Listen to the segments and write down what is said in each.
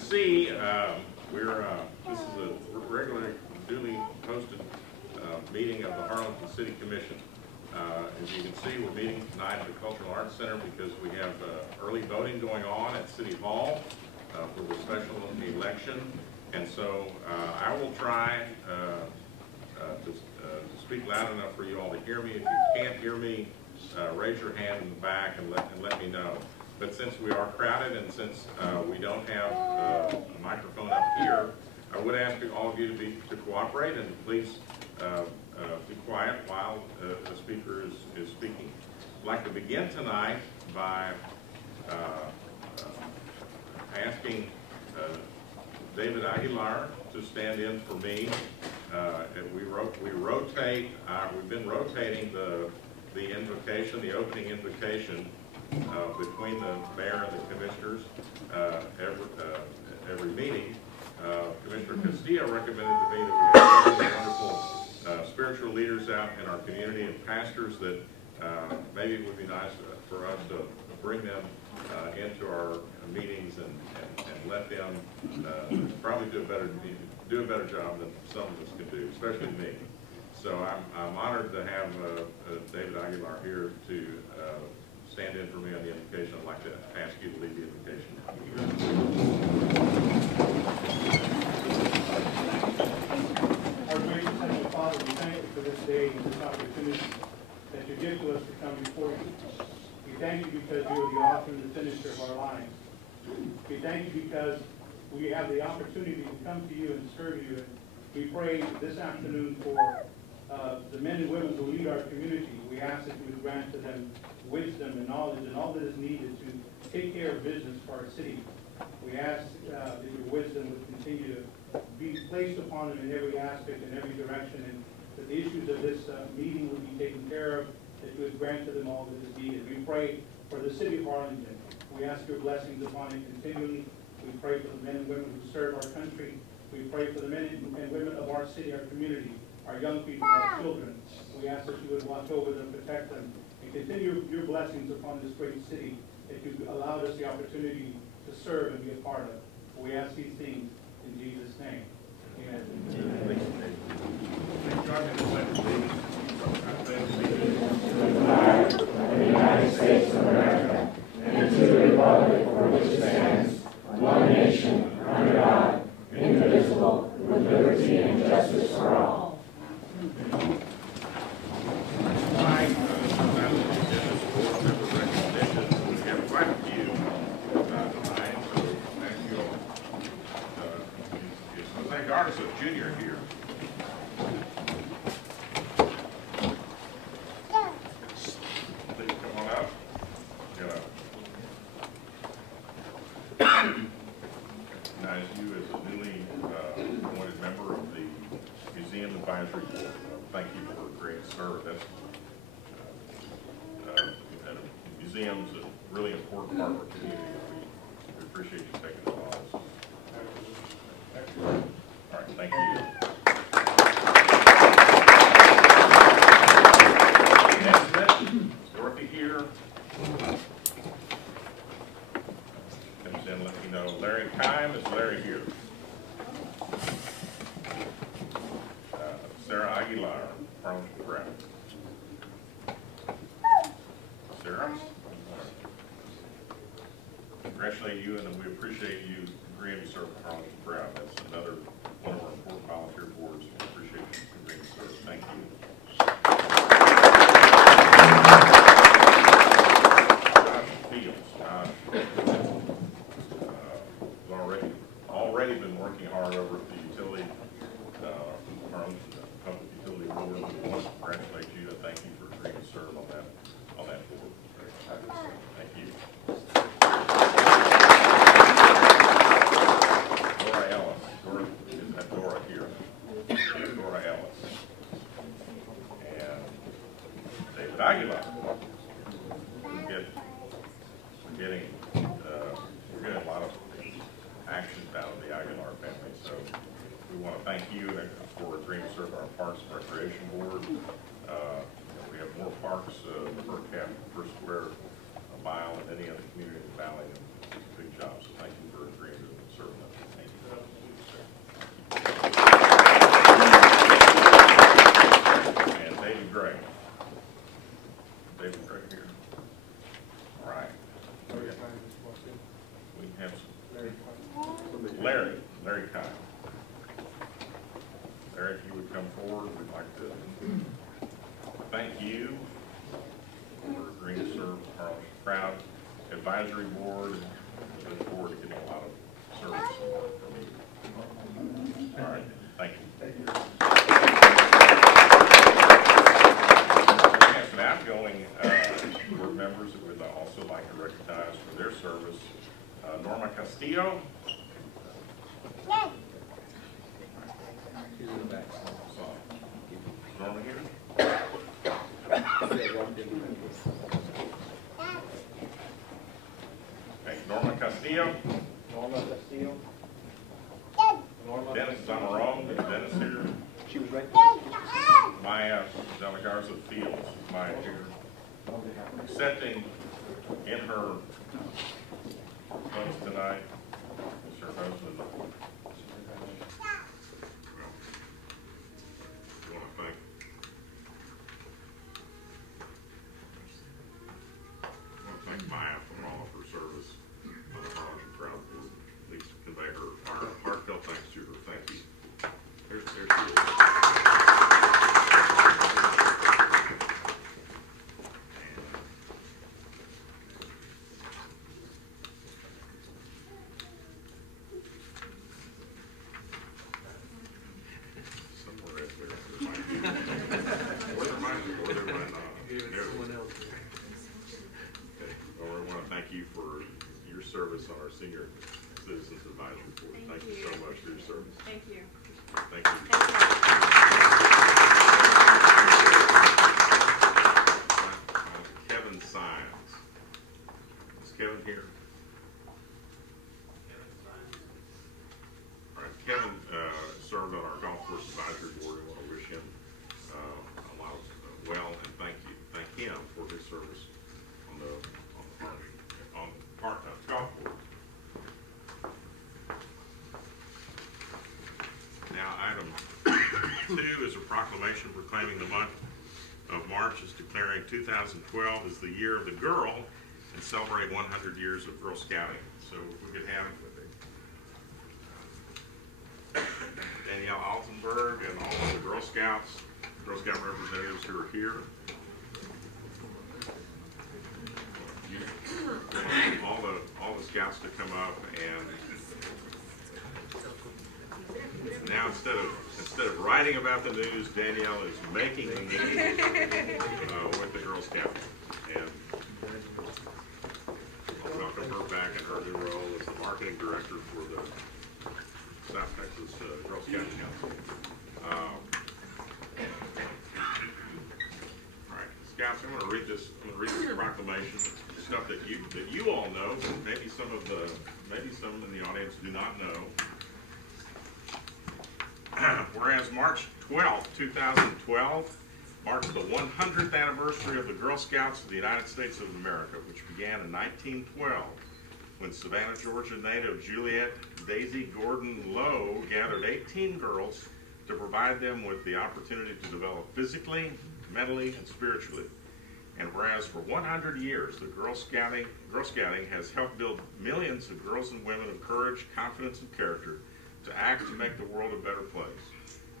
see, this is a regularly duly posted meeting of the Harlingen City Commission. As you can see, we're meeting tonight at the Cultural Arts Center because we have early voting going on at City Hall for the special election. And so I will try to speak loud enough for you all to hear me. If you can't hear me, raise your hand in the back and let me know. But since we are crowded and since we don't have a microphone up here, I would ask all of you to cooperate and please be quiet while the speaker is speaking. I'd like to begin tonight by asking David Aguilar to stand in for me. We've been rotating the invocation, the opening invocation between the mayor and the commissioners every meeting. Commissioner Castillo recommended to me that we have wonderful spiritual leaders out in our community and pastors that maybe it would be nice for us to bring them into our meetings and let them probably do a better job than some of us can do, especially me. So I'm honored to have David Aguilar here to stand in for me on the invocation. I'd like to ask you to lead the invocation. Our gracious Heavenly Father, we thank you for this day and this opportunity that you give to us to come before you. We thank you because you are the author and the finisher of our lives. We thank you because we have the opportunity to come to you and serve you. And we pray this afternoon for the men and women who lead our community. We ask that you would grant to them wisdom and knowledge and all that is needed to take care of business for our city. We ask that your wisdom would continue to be placed upon them in every aspect, in every direction, and that the issues of this meeting would be taken care of, that you would grant to them all that is needed. We pray for the city of Harlingen. We ask your blessings upon it continually. We pray for the men and women who serve our country. We pray for the men and women of our city, our community, our young people, our children. We ask that you would watch over them, protect them, and continue your blessings upon this great city that you allowed us the opportunity to serve and be a part of. We ask these things in Jesus' name. Amen. Please join me in the pledge of allegiance. I pledge allegiance to the flag of the United States of America and to the republic for which it stands, one nation, under God, indivisible, with liberty and justice for all. Tonight, we have quite a few tonight, so thank you all. Thank God it's a junior here. Please come on up. Recognize you as a newly appointed member of the Museum Advisory Board. Thank you for a great service. Museums is a really important part of our community. We appreciate you taking the on. All right, thank you. Next, Dorothy here. Comes in, let me know. Larry Kime, is Larry here? Sarah Aguilar, Harlingen Brown. Sarah? Congratulate you, and we appreciate you agreeing to serve on Harlingen Brown. That's another one of our important volunteer boards. We appreciate you agreeing to serve. Thank you. Josh Fields. Already been working hard over at the utility, Harlingen Public Utility Board. We want to congratulate you and thank you for agreeing to serve on that board. Thank you. Dora Ellis. Is that Dora here? Dora Ellis. And David Aguilar. We're getting a lot of action down in the Aguilar family, so we want to thank you for agreeing to serve our Parks and Recreation Board. We have more parks per square mile than any other community in the valley, and it's a big job, so thank you for agreeing to serve them. Norma here? Okay, Norma Castillo. Norma Castillo. Norma. Dennis Zamarone, is Dennis here? She was right. Maya Delagarza Fields, Maya here. Accepting in her place tonight is her husband. I want to thank Maya for all of her service on the Harlingen Crowd Board. Please convey our heartfelt thanks to her. Thank you. There she is. Somewhere out there might be. Or there might be, or there might not. Someone else. Okay. Well, I want to thank you for your service on our Senior Citizens Advisory Board. Thank you so much for your service. Thank you. Thank you. Kevin Sines. Is Kevin here? All right, Kevin served on our Golf Course Advisory Board. I want to wish him a lot of well and thank him for his service on the golf board. Now, item 2 is a proclamation proclaiming the month of March as declaring 2012 as the year of the girl and celebrating 100 years of Girl Scouting. So if we could have Danielle Altenberg and all of the Girl Scouts, Girl Scout representatives who are here. All the scouts to come up, and now instead of writing about the news, Danielle is making the news with the Girl Scouts, and I'll welcome her back in her new role as the marketing director for the South Texas Girl Scouting Council. All right, Scouts, I'm going to read this proclamation. Stuff that you all know, but maybe some in the audience do not know. Whereas March 12th, 2012 marks the 100th anniversary of the Girl Scouts of the United States of America, which began in 1912 when Savannah, Georgia native Juliet Daisy Gordon Lowe gathered 18 girls to provide them with the opportunity to develop physically, mentally, and spiritually. And whereas for 100 years, the Girl Scouting has helped build millions of girls and women of courage, confidence, and character to act to make the world a better place.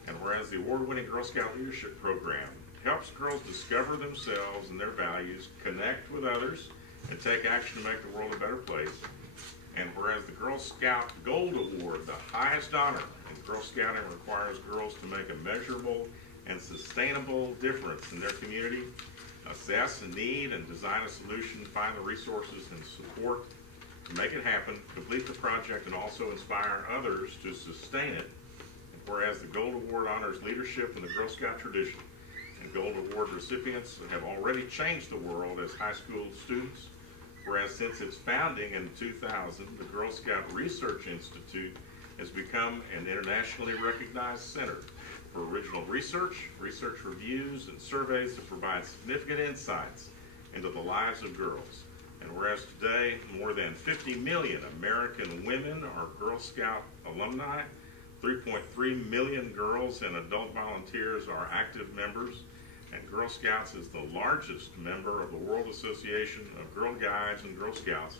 And whereas the award-winning Girl Scout Leadership Program helps girls discover themselves and their values, connect with others, and take action to make the world a better place. And whereas the Girl Scout Gold Award, the highest honor in Girl Scouting, requires girls to make a measurable and sustainable difference in their community, assess a need and design a solution, find the resources and support to make it happen, complete the project, and also inspire others to sustain it. And whereas the Gold Award honors leadership in the Girl Scout tradition, and Gold Award recipients have already changed the world as high school students, whereas since its founding in 2000, the Girl Scout Research Institute has become an internationally recognized center for original research reviews, and surveys that provide significant insights into the lives of girls. And whereas today, more than 50 million American women are Girl Scout alumni, 3.3 million girls and adult volunteers are active members, and Girl Scouts is the largest member of the World Association of Girl Guides and Girl Scouts,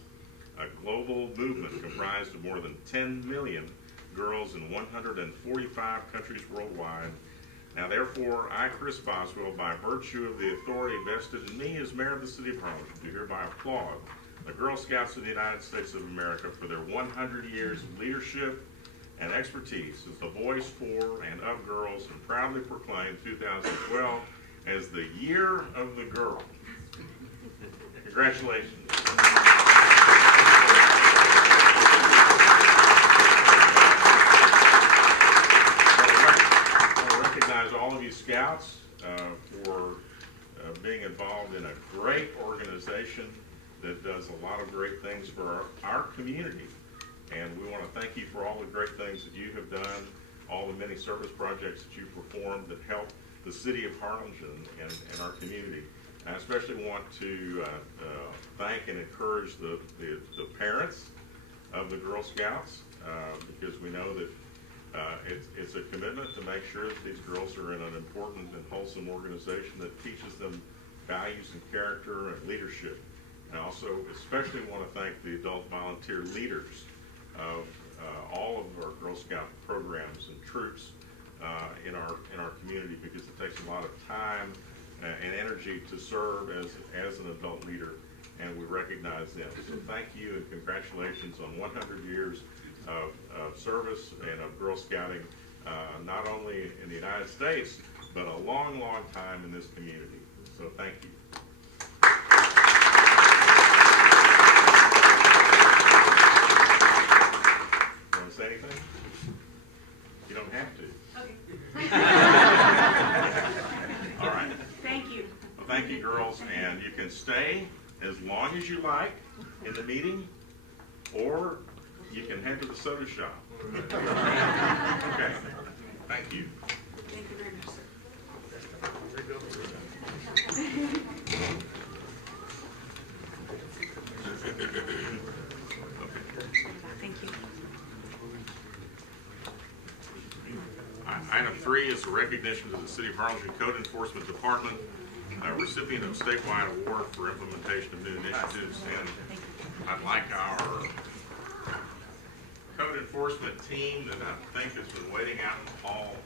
a global movement comprised of more than 10 million girls in 145 countries worldwide. Now therefore, I, Chris Boswell, by virtue of the authority vested in me as mayor of the city of Harlingen, do hereby applaud the Girl Scouts of the United States of America for their 100 years of leadership and expertise as the voice for and of girls, and proudly proclaim 2012 as the Year of the Girl. Congratulations. great organization that does a lot of great things for our community. And we want to thank you for all the great things that you have done, all the many service projects that you've performed that help the city of Harlingen and our community. I especially want to thank and encourage the parents of the Girl Scouts because we know that it's a commitment to make sure that these girls are in an important and wholesome organization that teaches them values and character and leadership. And I also especially want to thank the adult volunteer leaders of all of our Girl Scout programs and troops in our community, because it takes a lot of time and energy to serve as an adult leader, and we recognize them. So thank you and congratulations on 100 years of service and of Girl Scouting, not only in the United States, but a long, long time in this community. So thank you. Want to say anything? You don't have to. Okay. All right. Thank you. Well, thank you, girls, and you can stay as long as you like in the meeting, or you can head to the soda shop. Okay. Thank you. Thank you very much, sir. Thank you. Item 3 is a recognition to the City of Harlingen Code Enforcement Department, recipient of statewide award for implementation of new initiatives. And I'd like our code enforcement team that I think has been waiting out in the hall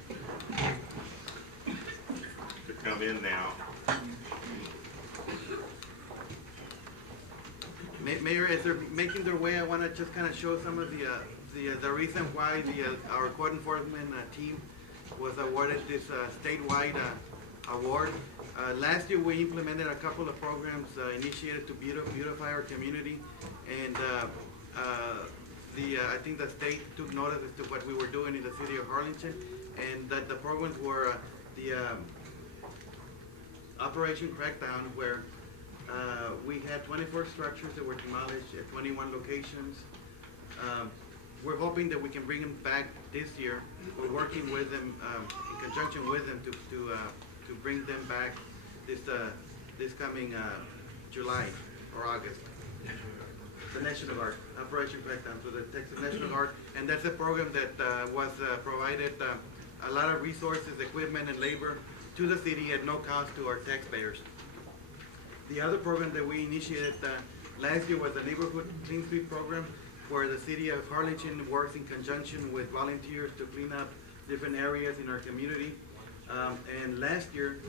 to come in now. Mayor, as they're making their way, I want to just kind of show some of the reason why our code enforcement team was awarded this statewide award. Last year, we implemented a couple of programs initiated to beautify our community, and I think the state took notice as to what we were doing in the city of Harlingen, and that the programs were the Operation Crackdown, where we had 24 structures that were demolished at 21 locations. We're hoping that we can bring them back this year. We're working with them in conjunction with them to bring them back this coming July or August. The National Guard, Operation Crackdown, so the Texas National Guard, and that's a program that was provided a lot of resources, equipment, and labor to the city at no cost to our taxpayers. The other program that we initiated last year was the Neighborhood Clean Sweep program, where the city of Harlingen works in conjunction with volunteers to clean up different areas in our community. And last year,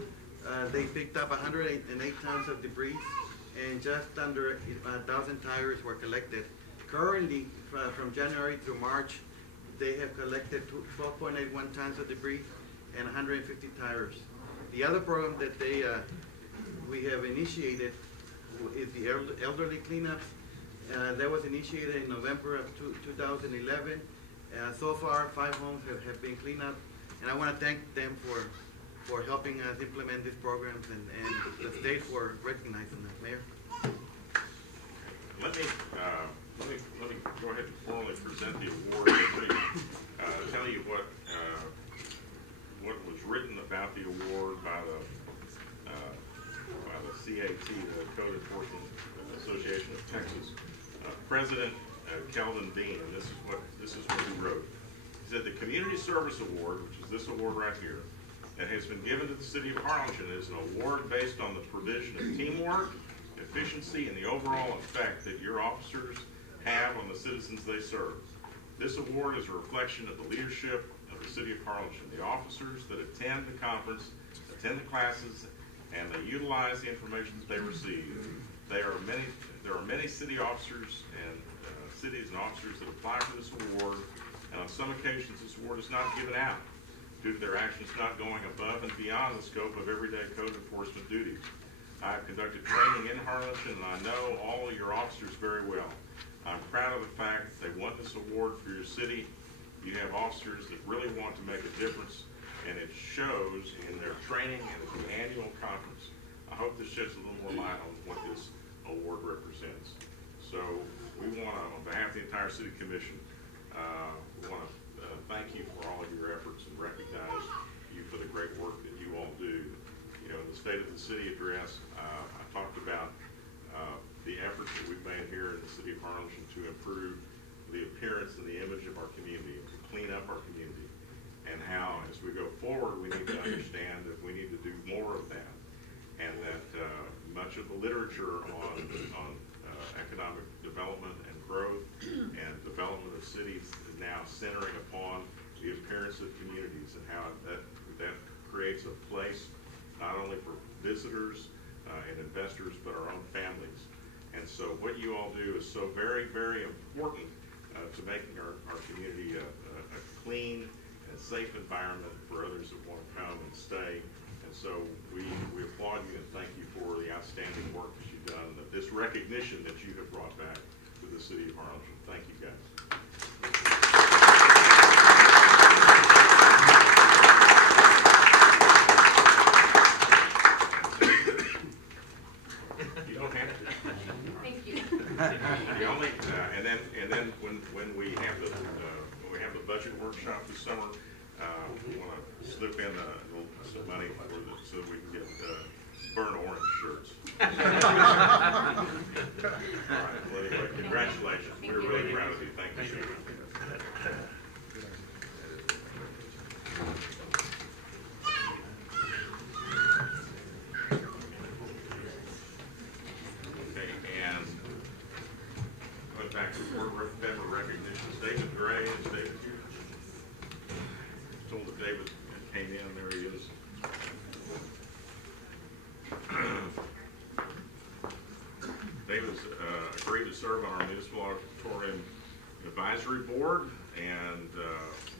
they picked up 108 tons of debris, and just under 1,000 tires were collected. Currently, from January through March, they have collected 12.81 tons of debris and 150 tires. The other program that we have initiated is the elderly cleanups. That was initiated in November of 2011. So far, 5 homes have been cleaned up, and I want to thank them for helping us implement these programs, and the state for recognizing them. Mayor? Let me go ahead and formally present the award. Let me tell you what was written about the award by the CAT, the Code Enforcement Association of Texas. President Kelvin Dean, and this is what he wrote. He said, the Community Service Award, which is this award right here, that has been given to the city of Harlingen, is an award based on the provision of teamwork, efficiency, and the overall effect that your officers have on the citizens they serve. This award is a reflection of the leadership of the city of Harlingen, the officers that attend the conference, attend the classes, and they utilize the information that they receive. There are many city officers and cities and officers that apply for this award, and on some occasions this award is not given out due to their actions not going above and beyond the scope of everyday code enforcement duties. I've conducted training in Harlingen, and I know all of your officers very well. I'm proud of the fact that they won this award for your city. You have officers that really want to make a difference, and it shows in their training and at the annual conference. I hope this sheds a little more light on what this award represents. So we want to, on behalf of the entire City Commission, we want to thank you for all of your efforts and recognize you for the great work that you all do. You know, in the State of the City address, I talked about the efforts that we've made here in the City of Harlingen to improve the appearance and the image of our community, and to clean up our community, and how, as we go forward, we need to understand that we need to do more of that, and that much of the literature on economic development and growth and development of cities is now centering upon the appearance of communities, and how that creates a place not only for visitors and investors, but our own families. And so what you all do is so very, very important to making our community a clean and safe environment for others that want to come and stay. And so we applaud you and thank you for the outstanding work that you've done, this recognition that you have brought back to the City of Harlingen. Thank you, guys. You don't have to. Thank you. The only, and then when we have the budget workshop this summer, we want to slip in some money so that we can get burnt orange shirts. All right. Well, anyway, congratulations. We're really proud of you. Thank you so much. Okay, and going back to board member recognitions, David Gray. Is David here? Told that David came in. There he is. David's agreed to serve on our Municipal Auditorium Advisory Board, and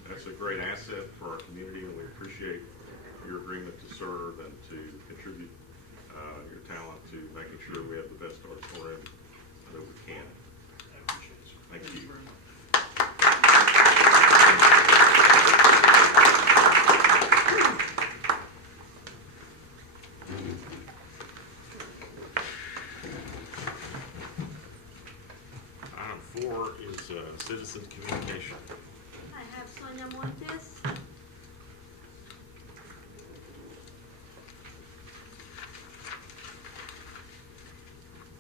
that's a great asset for our community, and we appreciate your agreement to serve and to contribute your talent to making sure we have the best auditorium that we can. Thank you. Item 4 is citizen communication. I have Sonia Montes.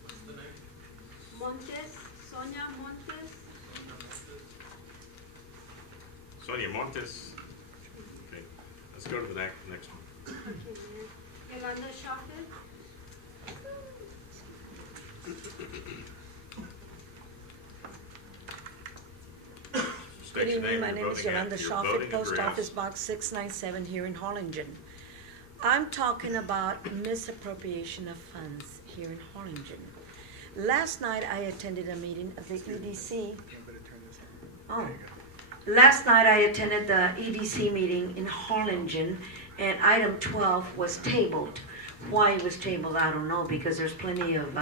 What's the name? Montes, Sonia Montes. Sonia Montes. Okay, let's go to the next one. Yolanda Schaffel. State Good your evening, name my and name your is voting Yolanda your Schaffel, voting Post address. Office Box 697 here in Harlingen. I'm talking about misappropriation of funds here in Harlingen. Last night I attended a meeting of the EDC. Last night I attended the EDC meeting in Harlingen, and item 12 was tabled. Why it was tabled, I don't know, because there's plenty of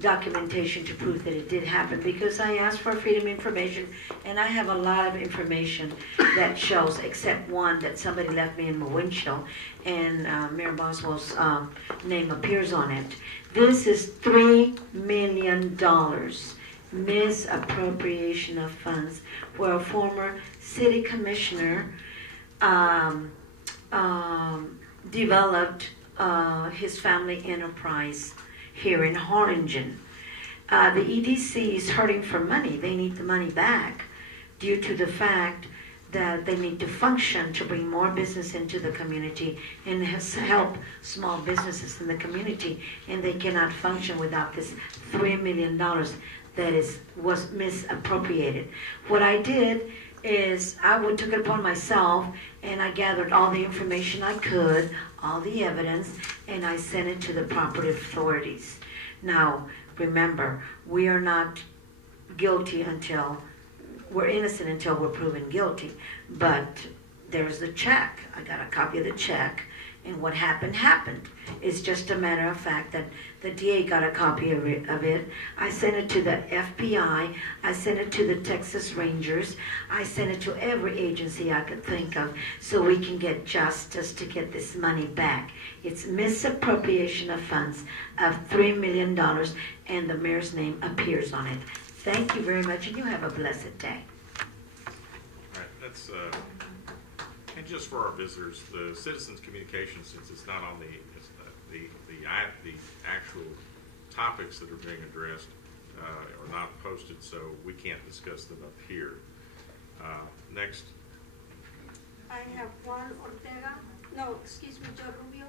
documentation to prove that it did happen, because I asked for freedom of information, and I have a lot of information that shows, except one that somebody left me in my windshield, and Mayor Boswell's name appears on it. This is $3 million misappropriation of funds, where a former city commissioner developed his family enterprise here in Harlingen. The EDC is hurting for money. They need the money back due to the fact that they need to function to bring more business into the community and help small businesses in the community, and they cannot function without this $3 million that was misappropriated. What I did is I took it upon myself, and I gathered all the information I could, all the evidence, and I sent it to the proper authorities. Now, remember, we are not guilty until we're innocent until we're proven guilty. But there's the check. I got a copy of the check, And what happened, happened. It's just a matter of fact that the DA got a copy of it. I sent it to the FBI. I sent it to the Texas Rangers. I sent it to every agency I could think of so we can get justice to get this money back. It's misappropriation of funds of $3 million, and the mayor's name appears on it. Thank you very much, and you have a blessed day. All right, that's, and just for our visitors, the citizens communication, since it's not on the actual topics that are being addressed, are not posted, so we can't discuss them up here. Next. I have Juan Ortega, no, excuse me, Joe Rubio.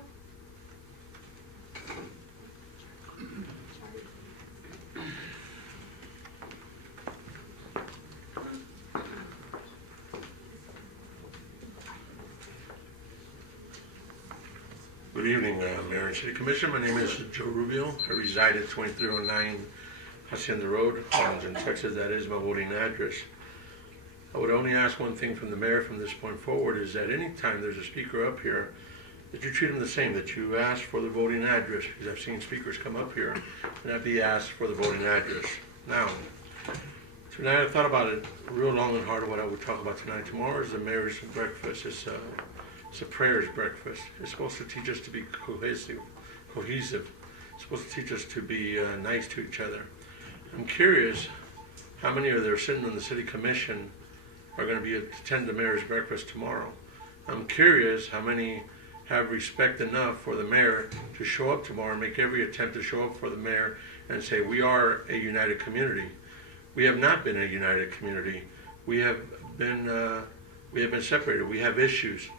Good evening, Mayor and City Commission. My name is Joe Rubio. I reside at 2309 Hacienda Road, Harlingen, Texas. That is my voting address. I would only ask one thing from the mayor from this point forward, is that any time there's a speaker up here, that you treat them the same, that you ask for the voting address, because I've seen speakers come up here and not be asked for the voting address. Now, tonight I thought about it real long and hard what I would talk about tonight. Tomorrow is the mayor's breakfast. It's a prayers breakfast. It's supposed to teach us to be cohesive. It's supposed to teach us to be nice to each other. I'm curious how many are there sitting on the city commission are going to be attend the mayor's breakfast tomorrow. I'm curious how many have respect enough for the mayor to show up tomorrow and make every attempt to show up for the mayor and say, we are a united community. We have not been a united community. We have been separated. We have issues.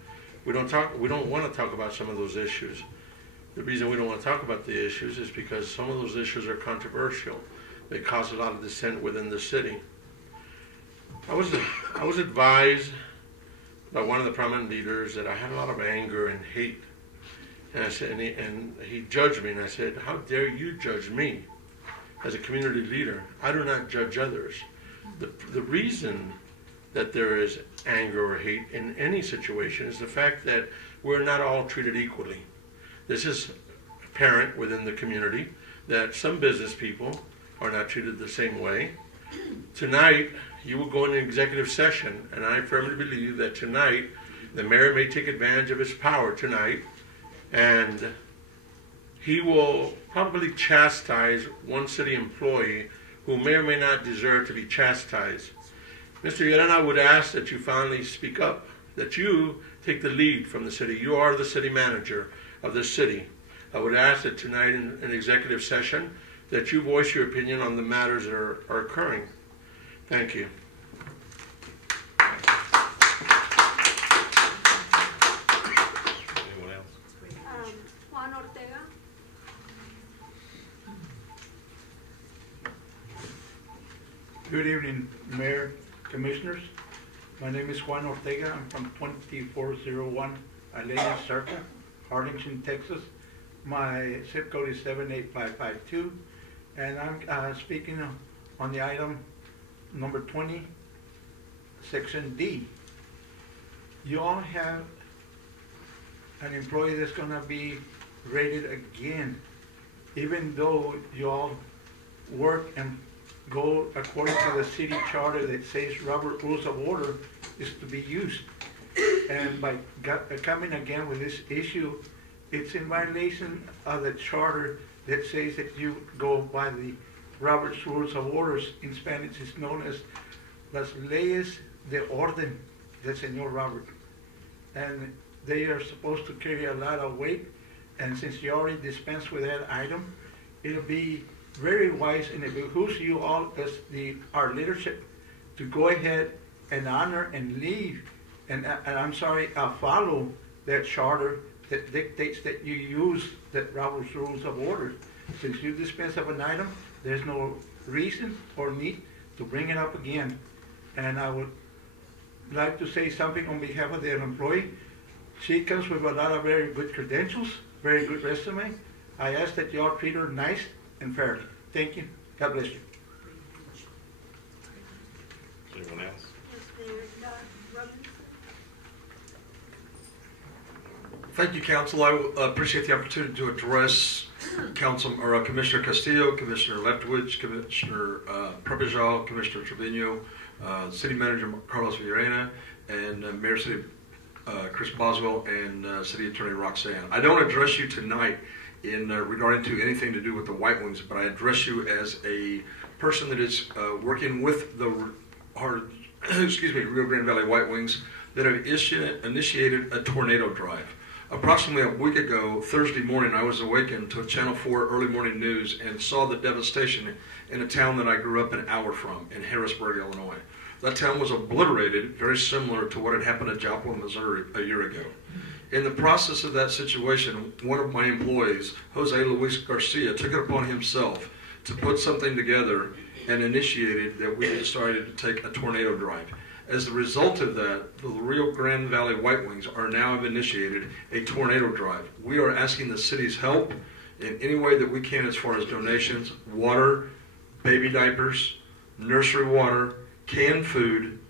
We don't want to talk about some of those issues. The reason we don't want to talk about the issues is because some of those issues are controversial. They cause a lot of dissent within the city. I was advised by one of the prominent leaders that I had a lot of anger and hate. And I said, and he judged me, and I said, how dare you judge me as a community leader? I do not judge others. The reason that there is anger or hate in any situation is the fact that we're not all treated equally. This is apparent within the community that some business people are not treated the same way. Tonight, you will go into executive session, and I firmly believe that tonight, the mayor may take advantage of his power tonight, and he will probably chastise one city employee who may or may not deserve to be chastised. Mr. Yeren, I would ask that you finally speak up, that you take the lead from the city. You are the city manager of this city. I would ask that tonight in an executive session that you voice your opinion on the matters that are occurring. Thank you. Anyone else? Juan Ortega. Good evening, Mayor, Commissioners. My name is Juan Ortega. I'm from 2401 Alenia Circle, Harlingen, Texas. My zip code is 78552, and I'm speaking on the item number 20, section D. You all have an employee that's going to be rated again, even though you all work and go according to the city charter that says Robert Rules of Order is to be used. And by coming again with this issue, it's in violation of the charter that says that you go by the Robert's Rules of Orders. In Spanish it's known as las leyes de orden del Señor Robert. And they are supposed to carry a lot of weight, and since you already dispensed with that item, it'll be very wise, and it behooves you all as our leadership to go ahead and honor and leave, and I'm sorry, follow that charter that dictates that you use that Robert's Rules of Order. Since you dispense of an item, there's no reason or need to bring it up again. And I would like to say something on behalf of the employee. She comes with a lot of very good credentials, very good resume. I ask that you all treat her nice and fairly. Thank you. God bless you. Anyone else? Yes, Mayor, Robinson. Thank you, Council. I appreciate the opportunity to address Commissioner Castillo, Commissioner Leftwich, Commissioner Purpejal, Commissioner Trevino, City Manager Carlos Villarena, and Mayor City Chris Boswell, and City Attorney Roxanne. I don't address you tonight in regarding to anything to do with the White Wings, but I address you as a person that is working with the Rio Grande Valley White Wings that have initiated a tornado drive. Approximately a week ago, Thursday morning, I was awakened to a Channel 4 early morning news and saw the devastation in a town that I grew up an hour from, in Harrisburg, Illinois. That town was obliterated, very similar to what had happened at Joplin, Missouri a year ago. In the process of that situation, one of my employees, Jose Luis Garcia, took it upon himself to put something together and initiated that we decided to take a tornado drive. As a result of that, the Rio Grande Valley White Wings are now have initiated a tornado drive. We are asking the city's help in any way that we can as far as donations, water, baby diapers, nursery water, canned food,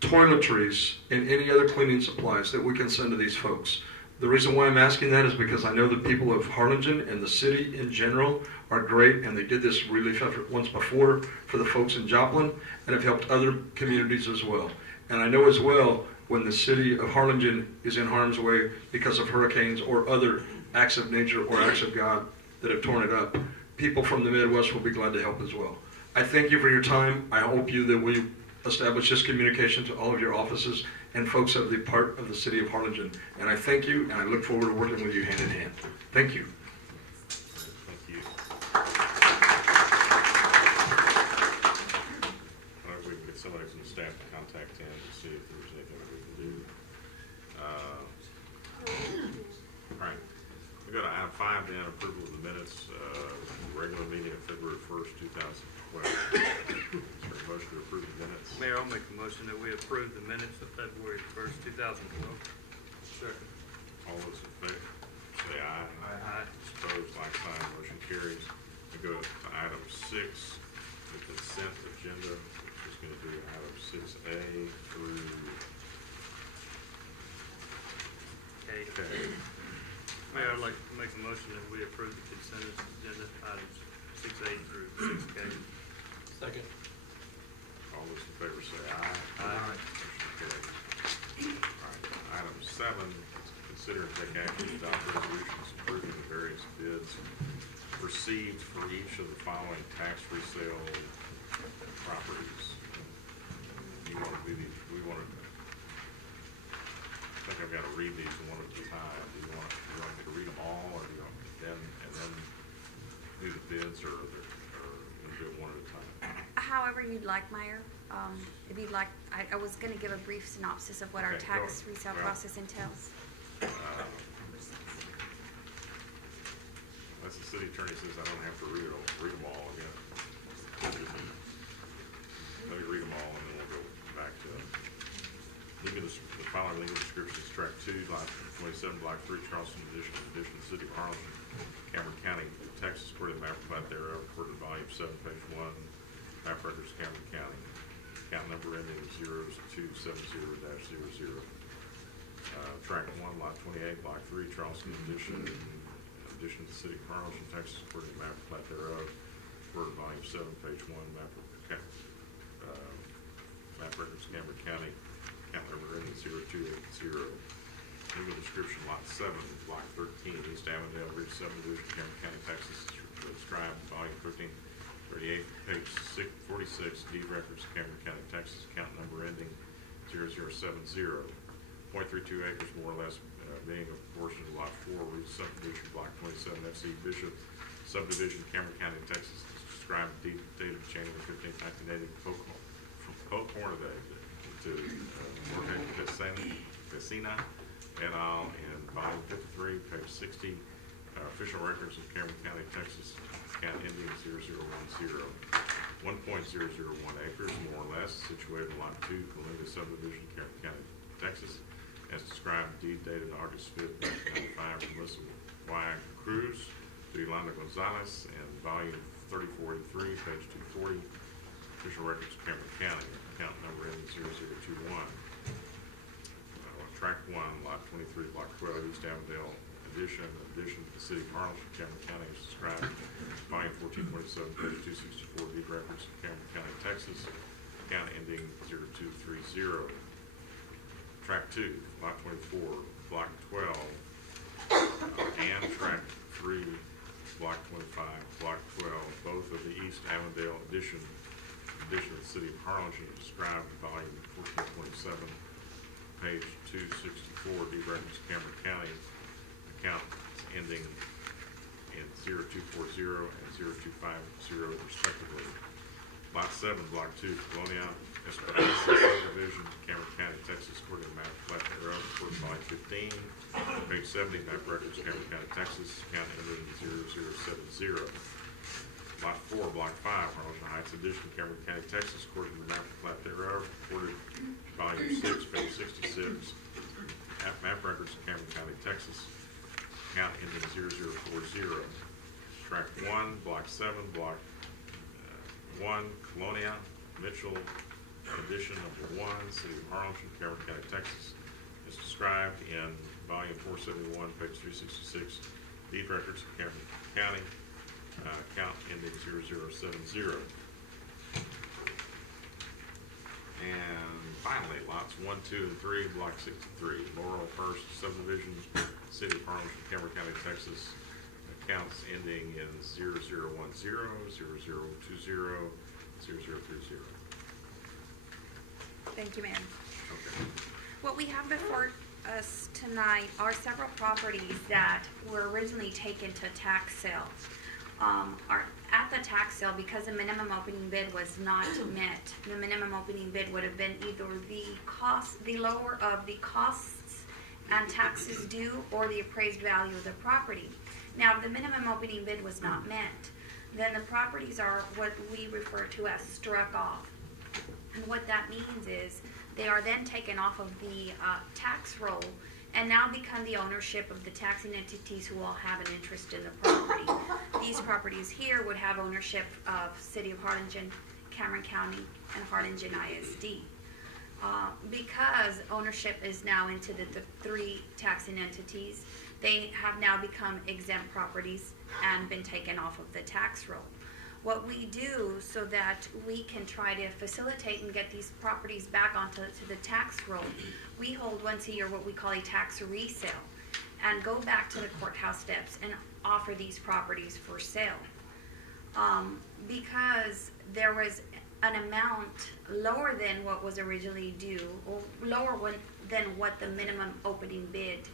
toiletries, and any other cleaning supplies that we can send to these folks. The reason why I'm asking that is because I know the people of Harlingen and the city in general are great, and they did this relief effort once before for the folks in Joplin and have helped other communities as well. And I know as well when the city of Harlingen is in harm's way because of hurricanes or other acts of nature or acts of God that have torn it up, people from the Midwest will be glad to help as well. I thank you for your time. I hope that we establish this communication to all of your offices and folks of the part of the city of Harlingen. And I thank you, and I look forward to working with you hand in hand. Thank you. Thank you. All right, we can get somebody from the staff to contact him to see if there's anything that we can do. All right, we go to item 5 then, approval of the minutes, regular meeting of February 1st, 2012. Is there a motion to approve the minutes? Mayor, I'll make a motion that we approve the minutes of February 1st, 2012. Second. All those in favor, say aye. Aye. Opposed, like sign, motion carries. We go to item 6, the consent agenda, which is going to do item 6A through Okay. Mayor, I'd like to make a motion that we approve the consent agenda items 6A through 6K. Second. All those in favor say aye. Aye. Motion carries. All right, item 7 is to consider and take action to adopt resolutions approving the various bids received for each of the following tax resale properties. You want to do these, I think I've got to read these one at a time. Do you want me to read them all, or do you want me to then do the bids, or do it one at a time? However you'd like, Mayor. If you'd like, I was going to give a brief synopsis of what our Okay, tax go. resale Well, process entails. Unless the city attorney says I don't have to read them all again. Let me read them all, and then we'll go back to the following legal descriptions: track 2, lot 27, block 3, Charleston, addition, City of Harlingen, Cameron County, Texas, according to the map plat thereof, recorded volume 7, page 1, map records, Cameron County, account number ending 0270-00. Track 1, lot 28, block 3, Charleston, addition to City of Harlingen, Texas, according to the map plat thereof, recorded volume 7, page 1, map records, Cameron County, account number ending 0280. Legal description, lot 7, block 13, East Avondale Ridge subdivision, Cameron County, Texas, described volume 1338, page 46, deed records, Cameron County, Texas, account number ending 0070. 0.32 acres, more or less, being a portion of lot 4, Ridge subdivision, block 27, FC Bishop subdivision, Cameron County, Texas, described deed dated January 15, 1980, from Pope Hornaday to Jorge Casina et al. In volume 53, page 60, official records of Cameron County, Texas, account ending 0010. 1.001 acres, more or less, situated in lot 2, Columbia subdivision, Cameron County, Texas, as described, deed dated August 5th, 1995, from Melissa Y. Cruz to Yolanda Gonzalez, and volume 3043, page 240, official records of Cameron County, account number ending 0021. Track 1, Lot 23, Block 12, East Avondale addition to the city of Harlingen, Cameron County, as described, volume 1427, page 264, deed records of Cameron County, Texas, account ending 0230. Tract 2, Lot 24, Block 12, and Tract 3, Block 25, Block 12, both of the East Avondale addition of the city of Harlingen, described in volume 1427, page 264, deed records of Cameron County, account ending in 0240 and 0250 respectively. Lot 7, Block 2, Colonia Esperanza subdivision, Cameron County, Texas, according to map plat thereof, report volume 15, page 70, map records, Cameron County, Texas, account ending in 0070. Lot 4, Block 5, Harlingen Heights addition, Cameron County, Texas, according to the map plat thereof, reported volume 6, page 66, map records, Cameron County, Texas, account ending 0040. Tract 1, Block 7, Block 1, Colonia, Mitchell, addition number 1, City of Harlingen, Cameron County, Texas, is described in volume 471, page 366, deed records of Cameron County, account ending 0070. And finally, lots 1, 2, and 3, Block 63, Laurel First subdivision, City of Harlingen, Cameron County, Texas, accounts ending in 0010, 0020, 0030. Thank you, Mayor. Okay. What we have before us tonight are several properties that were originally taken to tax sale. Are at the tax sale, because the minimum opening bid was not met. The minimum opening bid would have been either the lower of the costs and taxes due, or the appraised value of the property. Now, if the minimum opening bid was not met, then the properties are what we refer to as struck off. And what that means is they are then taken off of the tax roll and now become the ownership of the taxing entities who all have an interest in the property. These properties here would have ownership of City of Harlingen, Cameron County, and Harlingen ISD. Because ownership is now into the 3 taxing entities, they have now become exempt properties and been taken off of the tax roll. What we do so that we can try to facilitate and get these properties back onto the tax roll, we hold once a year what we call a tax resale, and go back to the courthouse steps and offer these properties for sale. Because there was an amount lower than what was originally due, or lower than what the minimum opening bid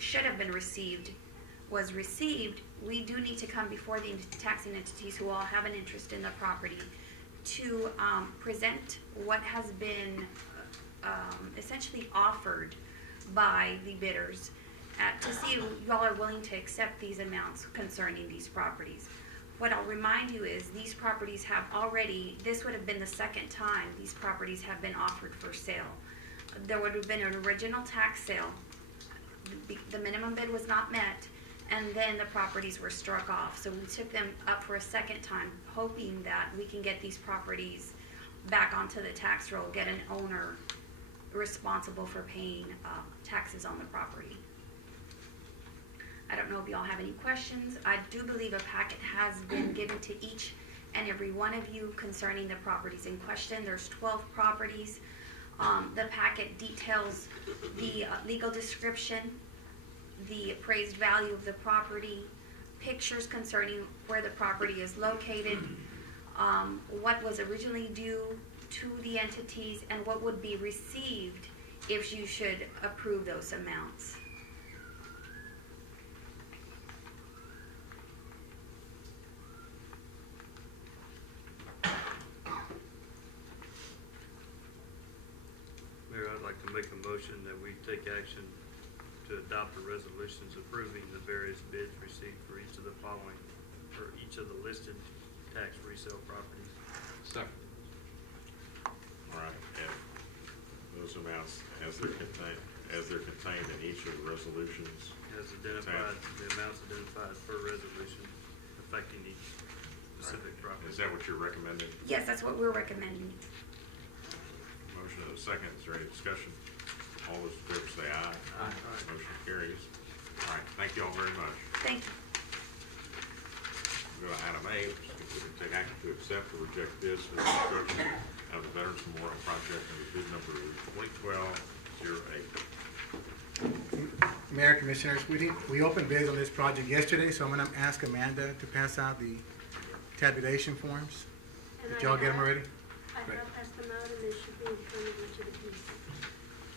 should have been received, we do need to come before the taxing entities who all have an interest in the property to present what has been essentially offered by the bidders to see if y'all are willing to accept these amounts concerning these properties. What I'll remind you is these properties have already, this would have been the second time these properties have been offered for sale. There would have been an original tax sale, the minimum bid was not met, and then the properties were struck off. So we took them up for a second time, hoping that we can get these properties back onto the tax roll, get an owner responsible for paying taxes on the property. I don't know if y'all have any questions. I do believe a packet has been given to each and every one of you concerning the properties in question. There's 12 properties. The packet details the legal description, the appraised value of the property, pictures concerning where the property is located, what was originally due to the entities, and what would be received if you should approve those amounts. Mayor, I'd like to make a motion that we take action to adopt the resolutions approving the various bids received for each of the following, for each of the listed tax resale properties. Second. All right, and those amounts as they're contained in each of the resolutions. As identified, the amounts identified per resolution affecting each specific property. Is that what you're recommending? Yes, that's what we're recommending. Motion and a second. Is there any discussion? All those in favor say aye. Aye. Motion carries. All right, thank you all very much. Thank you. Go to item A, which is consider take action to accept or reject bids for the construction of the Veterans Memorial Project under bid number 2012-08. Mayor, Commissioners, we opened bids on this project yesterday, so I'm going to ask Amanda to pass out the tabulation forms. Did y'all get them already? I have passed them out and they should be in front of each of the pieces.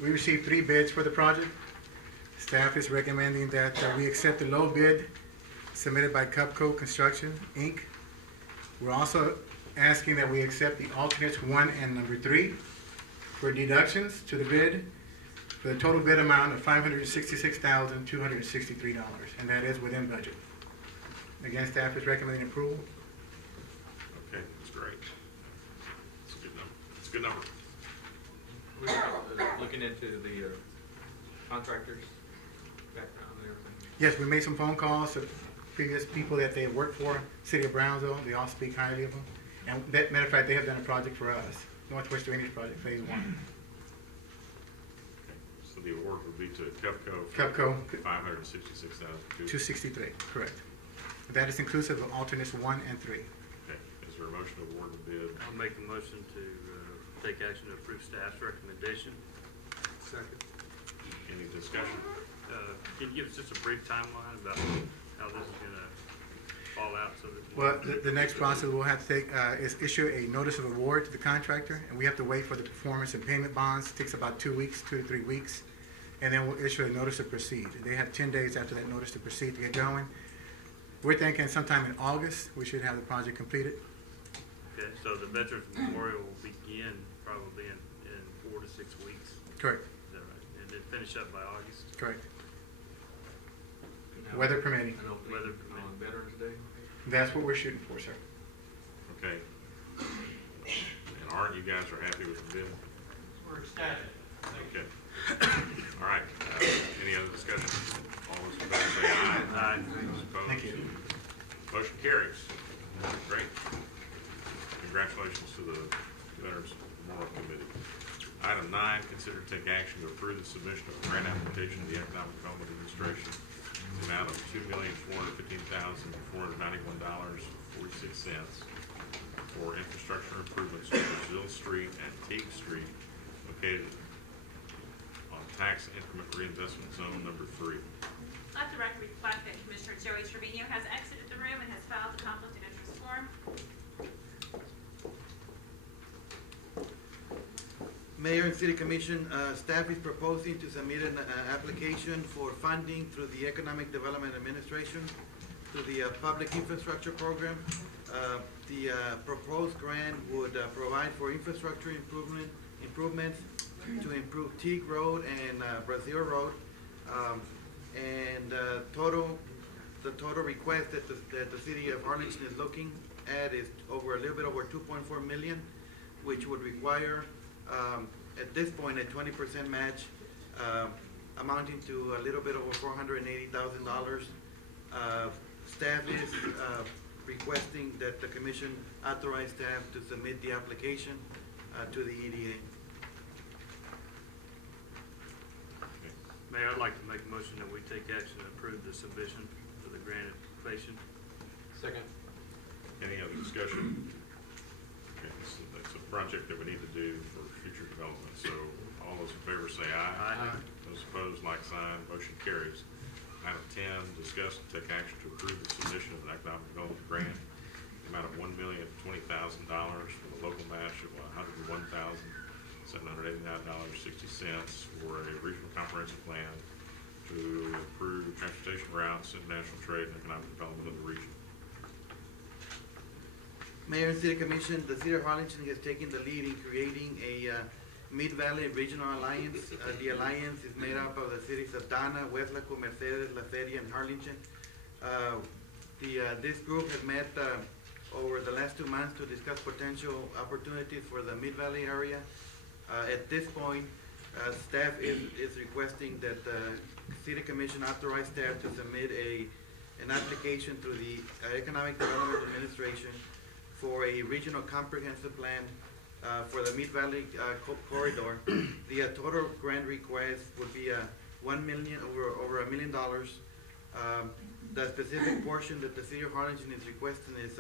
We received 3 bids for the project. Staff is recommending that we accept the low bid submitted by Cupco Construction, Inc. We're also asking that we accept the alternates 1 and number 3 for deductions to the bid for the total bid amount of $566,263, and that is within budget. Again, staff is recommending approval. Okay, that's great. It's a good number. It's a good number. We're looking into the contractors' background and everything. Yes, we made some phone calls to previous people that they worked for, City of Brownsville. They all speak highly of them. And that matter of fact, they have done a project for us, Northwest Drainage Project, Phase 1. Okay. So the award would be to Cupco. Cupco. $566,263. 263, correct. That is inclusive of alternates 1 and 3. Okay. Is there a motion to award the bid? I'll make a motion to take action to approve staff's recommendation. Second. Any discussion? Can you give us just a brief timeline about how this is going to fall out? So that Well, the next process we'll have to take is issue a notice of award to the contractor, and we have to wait for the performance and payment bonds. It takes about 2 weeks, 2 to 3 weeks, and then we'll issue a notice to proceed. They have 10 days after that notice to proceed to get going. We're thinking sometime in August we should have the project completed. Okay, so the Veterans Memorial will begin probably in 4 to 6 weeks. Correct. Is that right? And then finish up by August? Correct. Weather permitting. An opening Weather on permitting. Veterans Day. That's what we're shooting for, sir. Okay. And Art, you guys are happy with the bid? We're ecstatic. Okay. All right. Any other discussion? All those in favor say aye. Aye. Those opposed? Thank you. Motion carries. Great. Congratulations to the Veterans Memorial Committee. Item 9, consider to take action to approve the submission of a grant application to the Economic Development Administration in the amount of $2,415,491.46 for infrastructure improvements on Brazil Street and Teague Street located on tax increment reinvestment zone number 3. Let the record reflect that Commissioner Joey Trevino has exited the room and has filed a conflict of interest form. Mayor and City Commission, staff is proposing to submit an application for funding through the Economic Development Administration to the Public Infrastructure Program. The proposed grant would provide for infrastructure improvements to improve Teague Road and Brazil Road. The total request that the City of Harlingen is looking at is a little bit over 2.4 million, which would require at this point a 20% match, amounting to a little bit over $480,000. Staff is requesting that the Commission authorize staff to submit the application to the EDA. Mayor, I'd like to make a motion that we take action to approve the submission for the grant application. Second. Any other discussion? Okay, that's a project that we need to do for future development. So all those in favor say aye. Aye. Those opposed, like sign. Motion carries. Item 10, discuss and take action to approve the submission of an economic development grant in the amount of $1,020,000 for the local match of $101,789.60 for a regional comprehensive plan to improve transportation routes, international trade, and economic development of the region. Mayor and City Commission, the City of Harlingen has taken the lead in creating a Mid-Valley Regional Alliance. The alliance is made up of the cities of Dana, Westlaco, Mercedes, La Feria, and Harlingen. This group has met over the last 2 months to discuss potential opportunities for the Mid-Valley area. At this point, staff is requesting that the City Commission authorize staff to submit an application through the Economic Development Administration for a regional comprehensive plan for the Mid Valley corridor. The total grant request would be over $1 million. The specific portion that the city of Harlingen is requesting is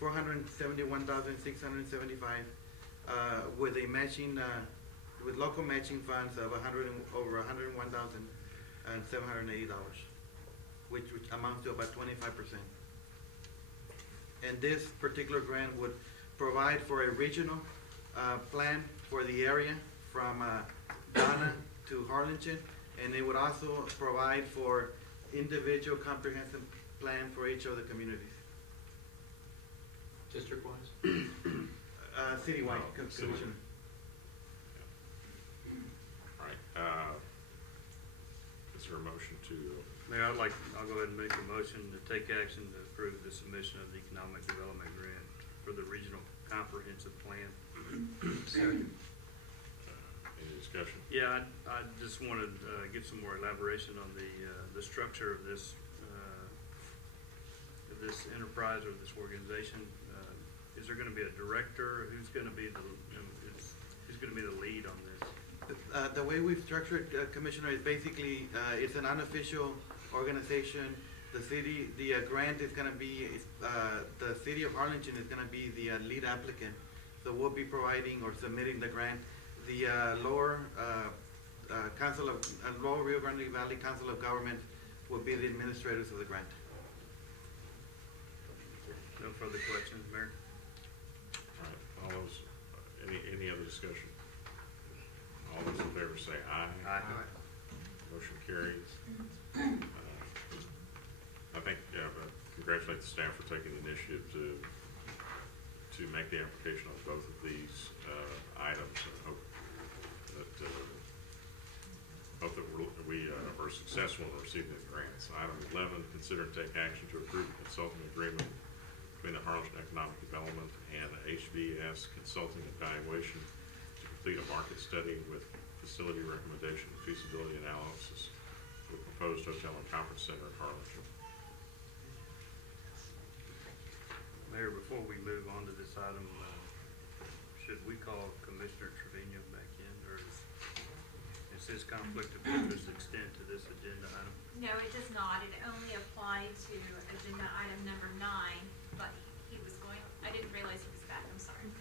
$471,675 with a matching with local matching funds of over $101,780, which amounts to about 25%. And this particular grant would provide for a regional plan for the area from Donna to Harlingen, and it would also provide for individual comprehensive plan for each of the communities. District-wise? Citywide. Oh, Commission. All right, is there a motion to? Mayor, I'll go ahead and make a motion to take action to approve the submission of the economic development grant for the regional comprehensive plan. Any discussion? Yeah, I just wanted to get some more elaboration on the structure of this enterprise or this organization. Is there going to be a director? Who's going to be the lead on this? The way we've structured, Commissioner, is basically it's an unofficial organization. The grant is going to be the city of Harlingen is going to be the lead applicant. So we'll be providing or submitting the grant. The Lower Rio Grande Valley Council of Government will be the administrators of the grant. No further questions, Mayor? All right, all those, any other discussion? All those in favor say aye. Aye. Motion carries. I think, congratulate the staff for taking the initiative to make the application on both of these items. I hope that we are successful in receiving the grants. Item 11, consider and take action to approve a consulting agreement between the Harlingen Economic Development and HVS Consulting Evaluation to complete a market study with facility recommendation and feasibility analysis for the proposed hotel and conference center in Harlingen. Mayor, before we move on to this item, should we call Commissioner Trevino back in, or does his conflict of interest extend to this agenda item? No, it does not. It only applied to agenda item number 9, but he was going, I didn't realize he was back. I'm sorry.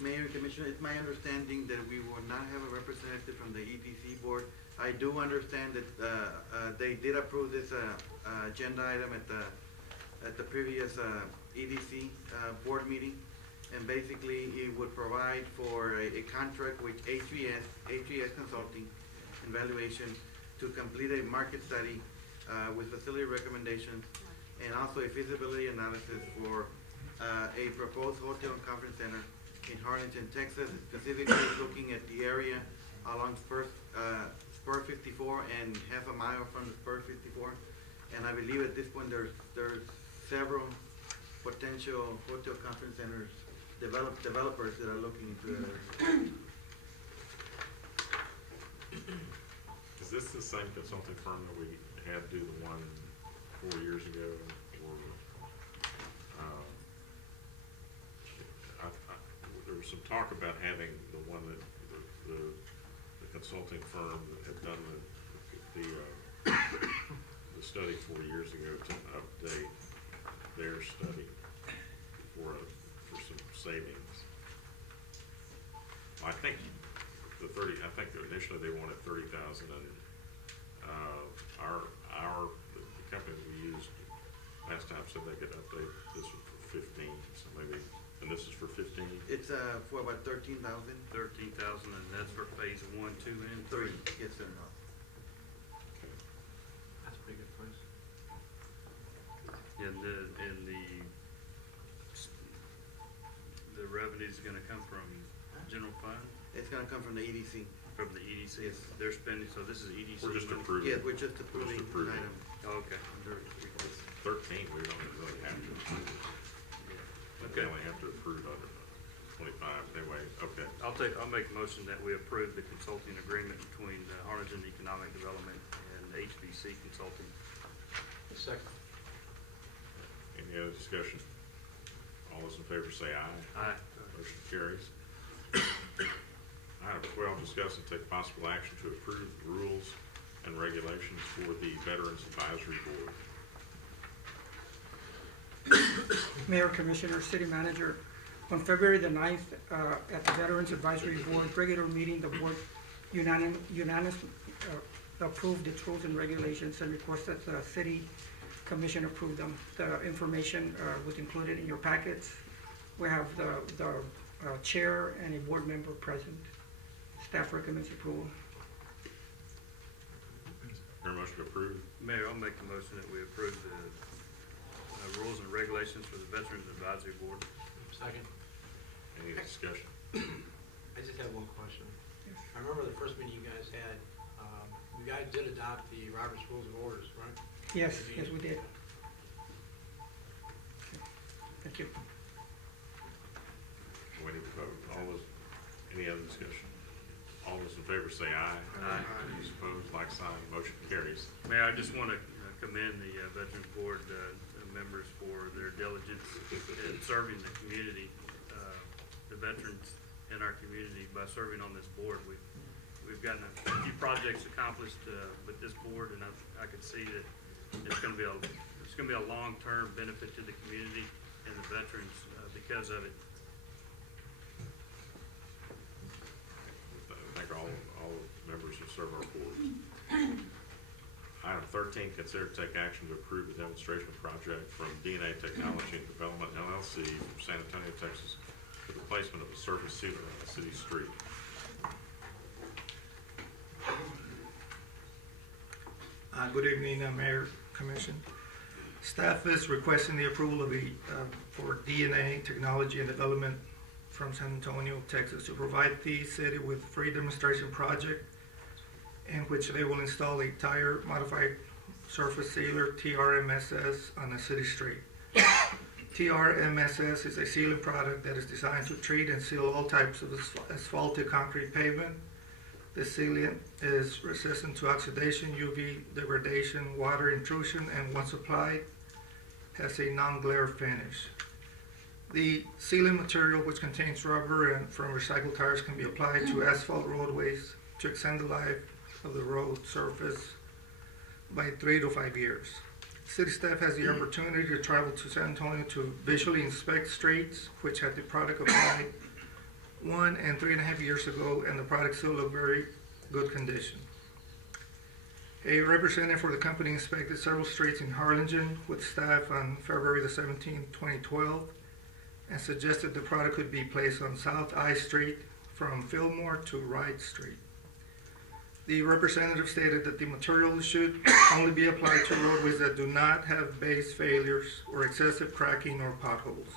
Mayor, Commissioner, it's my understanding that we will not have a representative from the EDC board. I do understand that they did approve this agenda item at the previous EDC board meeting, and basically it would provide for a contract with HVS Consulting Evaluation to complete a market study with facility recommendations and also a feasibility analysis for a proposed hotel and conference center in Harlingen, Texas, specifically looking at the area along Spur 54 and half a mile from the Spur 54. And I believe at this point there's several potential hotel conference centers developers that are looking into that area. Is this the same consulting firm that we had do the one 4 years ago? There was some talk about having the one that the consulting firm that had done the study 4 years ago to update their study for some savings. I think I think initially they wanted 30,000, and the company that we used last time said they could update this one for 15. So maybe, and this is for 15. It's for about 13,000. 13,000, and that's for phase 1, 2, and 3. Yes, sir. Okay. That's a pretty good price. And the revenue is going to come from general fund, It's going to come from the EDC. from the EDC. Yes. They're spending, so this is EDC. We're just money? approving. Yes, we're just approving an item. Oh, okay. Under request. 13, we don't really have to approve it. Okay, we have to approve under 25, anyway, okay. I'll make a motion that we approve the consulting agreement between Harlingen Economic Development and HBC Consulting. Second. Any other discussion? All those in favor say aye. Aye. Motion carries. Item 12, discuss and take possible action to approve the rules and regulations for the Veterans Advisory Board. Mayor, Commissioner, City Manager, on February the 9th, at the Veterans Advisory Board regular meeting, the board unanimously approved its rules and regulations and requested the City Commission approve them. The information was included in your packets. We have the chair and a board member present. Staff recommends approval. Your motion to approve? Mayor, I'll make the motion that we approve the rules and regulations for the Veterans Advisory Board. Second. Any discussion? I just have one question. I remember the first meeting you guys had, you guys did adopt the Robert's Rules of Orders, right? Yes, yes, we did. Thank you. We need to vote. Any other discussion? All those in favor say aye. Aye. Those opposed, like sign. Motion carries. Mayor, I just want to commend the Veterans Board members for their diligence in serving the community, the veterans in our community by serving on this board. We've gotten a few projects accomplished with this board, and I could see that it's going to be a long-term benefit to the community and the veterans because of it. Thank all members who serve our board. Item 13, consider to take action to approve the demonstration project from DNA Technology and Development LLC from San Antonio, Texas, for the placement of a surface sealer on the city street. Good evening, Mayor, Commission. Staff is requesting the approval of for DNA Technology and Development from San Antonio, Texas, to provide the city with a free demonstration project in which they will install a tire modified surface sealer, TRMSS, on the city street. TRMSS is a sealing product that is designed to treat and seal all types of asphalted concrete pavement. This sealant is resistant to oxidation, UV degradation, water intrusion, and once applied, has a non-glare finish. The sealing material, which contains rubber and from recycled tires, can be applied to asphalt roadways to extend the life of the road surface by 3 to 5 years. City staff has the opportunity to travel to San Antonio to visually inspect streets which had the product applied 1 and 3.5 years ago, and the product still looked very good condition. A representative for the company inspected several streets in Harlingen with staff on February the 17th, 2012, and suggested the product could be placed on South I Street from Fillmore to Wright Street. The representative stated that the material should only be applied to roadways that do not have base failures or excessive cracking or potholes.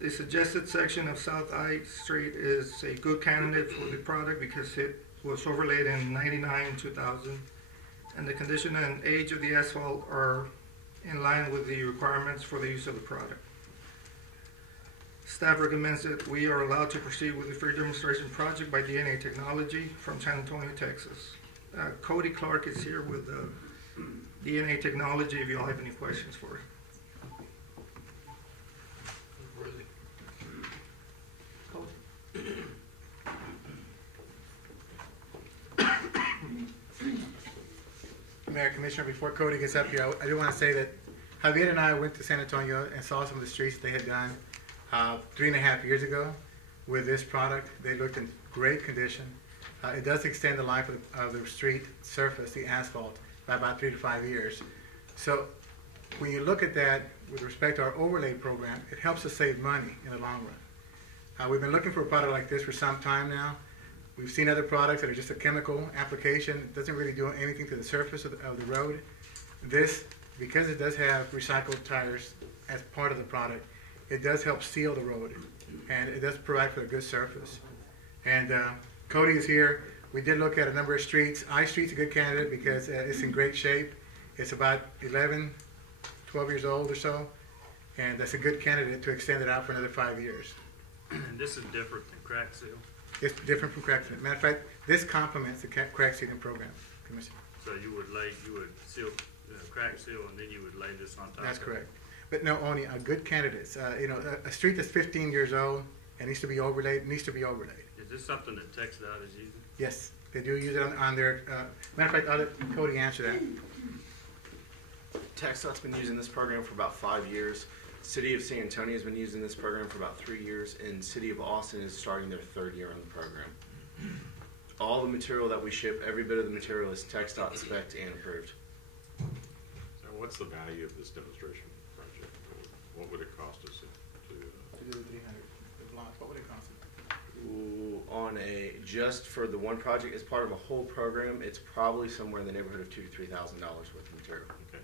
The suggested section of South I Street is a good candidate for the product because it was overlaid in 99 and 2000, and the condition and age of the asphalt are in line with the requirements for the use of the product. Staff recommends that we are allowed to proceed with the free demonstration project by DNA Technology from San Antonio, Texas. Cody Clark is here with DNA Technology if you all have any questions for him. Mayor, Commissioner, before Cody gets up here, I do want to say that Javier and I went to San Antonio and saw some of the streets they had done 3.5 years ago with this product. They looked in great condition. It does extend the life of the street surface, the asphalt, by about 3 to 5 years. So when you look at that with respect to our overlay program, it helps us save money in the long run. We've been looking for a product like this for some time now. We've seen other products that are just a chemical application. It doesn't really do anything to the surface of the road. This, because it does have recycled tires as part of the product, it does help seal the road, and it does provide for a good surface. And Cody is here. We did look at a number of streets. I Street's a good candidate because it's in great shape. It's about 11 12 years old or so, and that's a good candidate to extend it out for another 5 years. And this is different than crack seal, It's different from crack sealing. Matter of fact, this complements the crack sealing program, Commissioner. so you would seal, crack seal, and then you would lay this on top of it? That's correct. But no, only good candidates. A street that's 15 years old and needs to be overlaid, needs to be overlaid. Is this something that TxDOT is using? Yes, they do use it on their, matter of fact, I'll let Cody answer that. TxDOT's been using this program for about 5 years. City of San Antonio has been using this program for about 3 years, and City of Austin is starting their 3rd year on the program. All the material that we ship, every bit of the material is TxDOT spec'd and approved. So what's the value of this demonstration project? What would it cost us to do the 300, the blocks, what would it cost us? Ooh, just for the one project, as part of a whole program, it's probably somewhere in the neighborhood of $2,000 to $3,000 worth of material. Okay.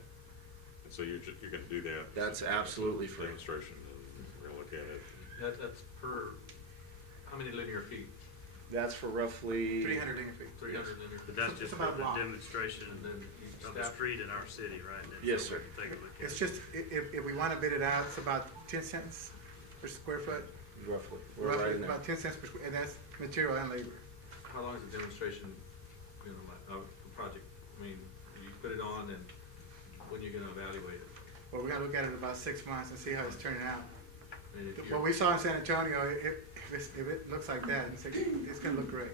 And so you're going to do that? That's absolutely free. Demonstration, and we're going to look at it. That's per, how many linear feet? That's for roughly 300 linear feet. 300 linear But feet. that's It's just about for a block. the demonstration And then of the staff- street in our city, right? And then Yes, so we sir. can take a look at It's it. just, if we want to bid it out, it's about 10 cents per square foot. roughly. We're Roughly right in there. about 10 cents per square, and that's material and labor. How long is the demonstration, of the project? I mean, you put it on and when you're gonna evaluate it? Well, we're gonna look at it in about 6 months and see how it's turning out. I mean, if What you're- we saw in San Antonio, if it looks like that, it's gonna look great.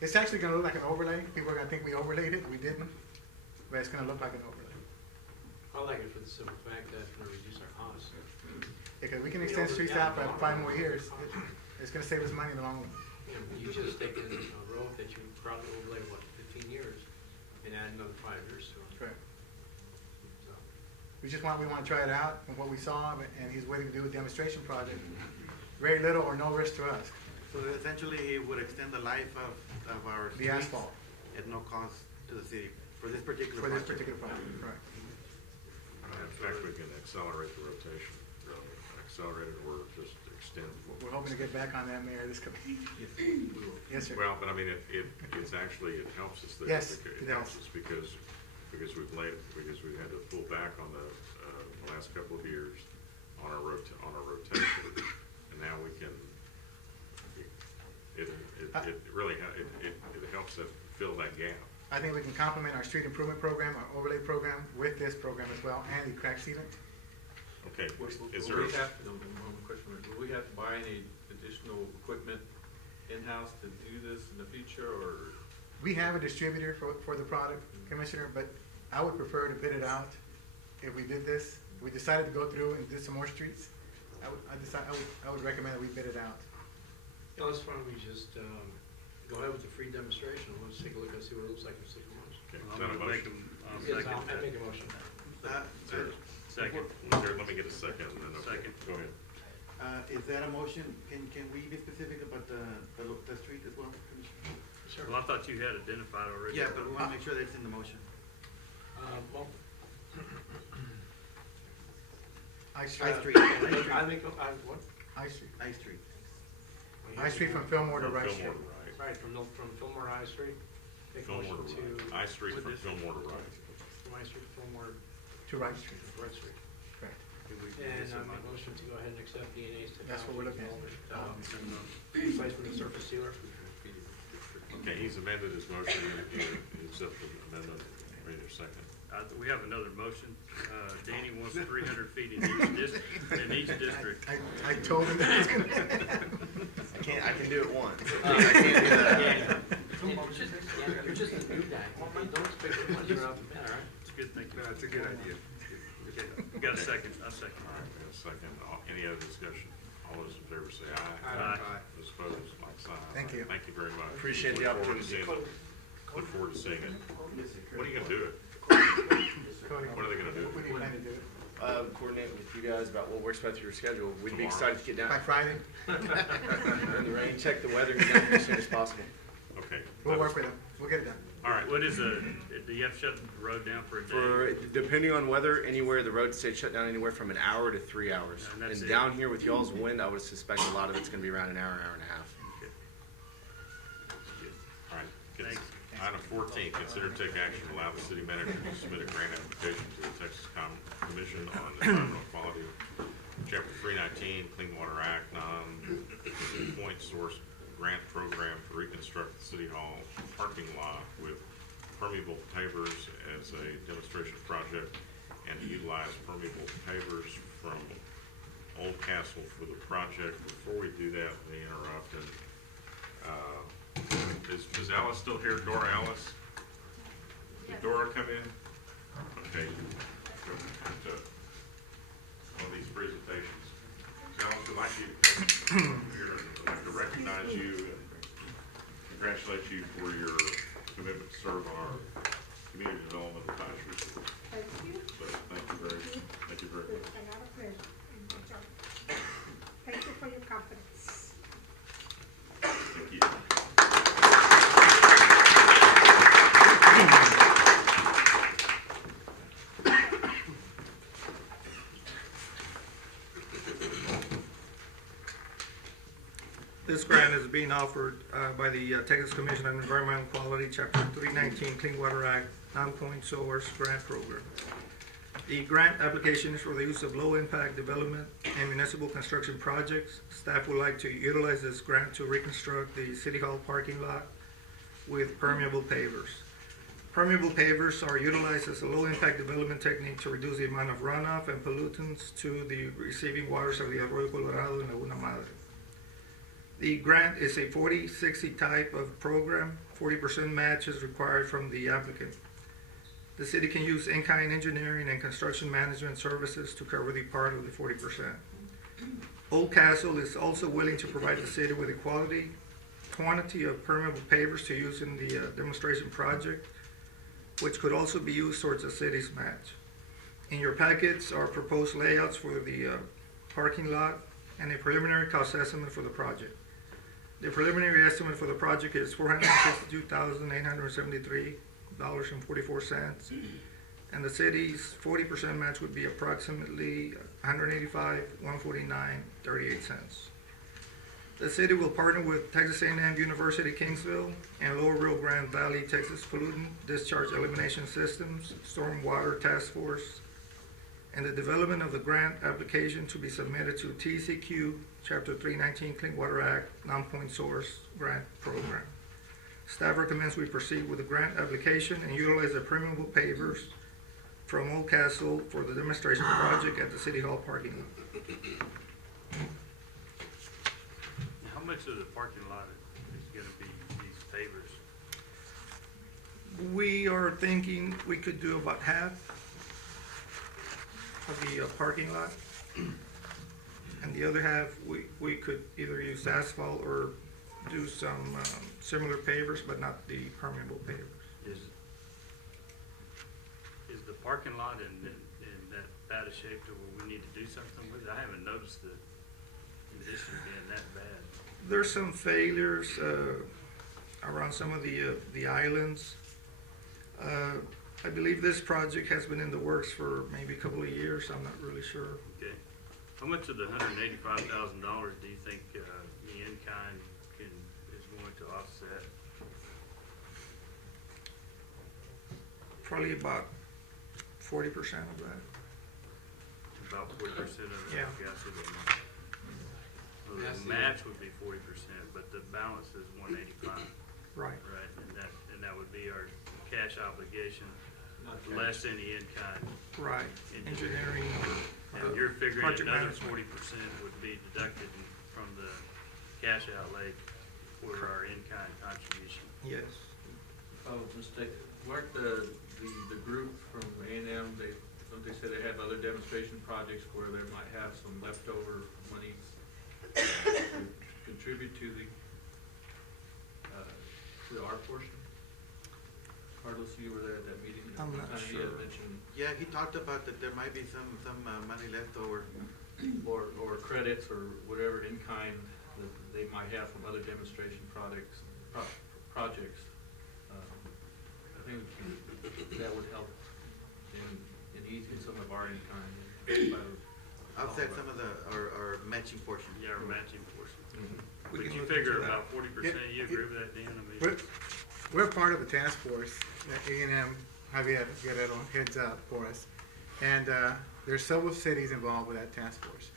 It's actually gonna look like an overlay. People are gonna think we overlaid it, we didn't, but it's gonna look like an overlay. I like it for the simple fact that it's gonna reduce our costs. Because we can extend streets out for 5 more years, it's gonna save us money in the long run. You know, you just take a road that you probably overlay, 15 years, and add another 5 years to it. Correct. So, We want to try it out from what we saw, and he's waiting to do a demonstration project. Very little or no risk to us. So essentially, it would extend the life of our The streets asphalt. at no cost to the city for this particular For this project. particular project, correct. In fact, we can accelerate the rotation, accelerate it or just extend. We're hoping to get back on that, Mayor, this coming. Yes, sir. Well, but I mean, it's actually, it helps us there. Yes, because- it It helps does. us because we've had to pull back on the last couple of years on our rotation, and now we can, it really, it helps us fill that gap. I think we can complement our street improvement program, our overlay program, with this program as well, and the crack sealant. Okay, is Will there, we have, no, one question, will we have to buy any additional equipment in-house to do this in the future, or? We have a distributor for the product, Commissioner, but I would prefer to bid it out if we did this. If we decided to go through and do some more streets, I would recommend that we bid it out. yeah, let's why don't we just, go ahead with the free demonstration, let's take a look and see what it looks like in 6 months. okay, is I'm that a gonna make motion? I'll Yes, second I that. make a motion. Is there- Second. Let me get a second, and then, okay, Second. go ahead. Is that a motion? Can we be specific about the street as well, Commissioner? Sure. Well, I thought you had identified already. Yeah, but we want to make sure that it's in the motion. Well, I I Street. Street. I make, what? I Street. I Street. I Street from Fillmore to From Rice Fillmore Street. to Wright. Right, from Fillmore to High Street. Make a Fillmore motion to to. Wright. I Street with from this- Fillmore to Wright. From High Street to Fillmore To Rice Street, to Red Street. correct. And I make a motion to go ahead and accept D&A's technology. That's what we're looking at. development, replacement of surface sealer. Okay, he's amended his motion, he accepts the amendment, ready to second. We have another motion. Danny wants 300 feet in each district. I told him that it was gonna. I can do it once. I can't do that. You're just a new guy. Don't expect too much right off the bat, all right? It's a good thing. That's a good idea. Okay, we got a second. A second. All right, we have a second. Any other discussion? All those in favor say aye. Aye. Those opposed, like sign. Thank you. Thank you very much. Appreciate the Look forward to opportunity. seeing it. Look forward to seeing it. When are you gonna do it? Cody, What are they gonna do? when do you plan to do it? Coordinate with you guys about what works best for your schedule. We'd be excited to get down By Friday? in the rain, check the weather, and get down as soon as possible. Okay. We'll work with them. We'll get it done. All right, what is do you have to shut the road down for a day? For depending on weather, anywhere the road stayed shut down anywhere from an hour to 3 hours. And that's And it? down here with y'all's wind, I would suspect a lot of it's going to be around an hour and a half. All right. Good. Thanks. Item 14, consider to take action to allow the city manager to submit a grant application to the Texas Commission on Environmental Quality, Chapter 319, Clean Water Act, non-point source grant program to reconstruct the City Hall parking lot with permeable pavers as a demonstration project, and to utilize permeable pavers from Old Castle for the project. Before we do that, let me interrupt and is Alice still here? Dora Alice? Did Dora come in? Okay. To one of these presentations. Alice, we'd like you to come here. I'd like to recognize you and congratulate you for your commitment to serve on our community development advisory board. Thank you. So thank you very much. Thank you very much. A lot of pleasure. Thank you for your confidence. Thank you. This grant is being offered by the Texas Commission on Environmental Quality, Chapter 319, Clean Water Act, non-point source grant program. The grant application is for the use of low-impact development and municipal construction projects. Staff would like to utilize this grant to reconstruct the City Hall parking lot with permeable pavers. Permeable pavers are utilized as a low-impact development technique to reduce the amount of runoff and pollutants to the receiving waters of the Arroyo Colorado and Laguna Madre. The grant is a 40-60 type of program. 40% match is required from the applicant. The city can use in-kind engineering and construction management services to cover the part of the 40%. Old Castle is also willing to provide the city with a quantity of permeable pavers to use in the demonstration project, which could also be used towards the city's match. In your packets are proposed layouts for the parking lot and a preliminary cost estimate for the project. The preliminary estimate for the project is $462,873.44, and the city's 40% match would be approximately $185,149.38. The city will partner with Texas A&M University Kingsville and Lower Rio Grande Valley, Texas Pollutant Discharge Elimination Systems Stormwater Task Force, and the development of the grant application to be submitted to TCQ Chapter 319 Clean Water Act non-point source grant program. Staff recommends we proceed with the grant application and utilize the permeable pavers from Old Castle for the demonstration project at the City Hall parking lot. How much of the parking lot is going to be these pavers? We are thinking we could do about half of the parking lot, and the other half we could either use asphalt or do some similar pavers, but not the permeable pavers. Is the parking lot in that bad a shape to where we need to do something with it? I haven't noticed the condition being that bad. There's some failures around some of the islands. I believe this project has been in the works for maybe a couple of years. I'm not really sure. Okay. How much of the $185,000 do you think the in-kind is going to offset? Probably about 40% of that. About 40% of the Yeah. gasoline. So the match would be 40%, but the balance is 185. Right. Right, and that would be our cash obligation, less any in-kind. Right. Engineering. And you're figuring project another management. 40% would be deducted from the cash outlay for our in-kind contribution. Yes. Oh, mistake. Weren't the group from A&M, don't they say they have other demonstration projects where they might have some leftover money to contribute to our portion? Carlos, you were there at that meeting. I'm not He sure. had mentioned, Yeah, he talked about that there might be some money left over. or credits or whatever in kind that they might have from other demonstration projects. I think that would help in easing some of our in kind. Offset some of our matching portion. Yeah, our matching portion. Mhm. We But can you look figure into that. about 40%, you agree with that, Dan? I mean, we're part of a task force, A&M, Javier Guerrero heads up for us. And there's several cities involved with that task force.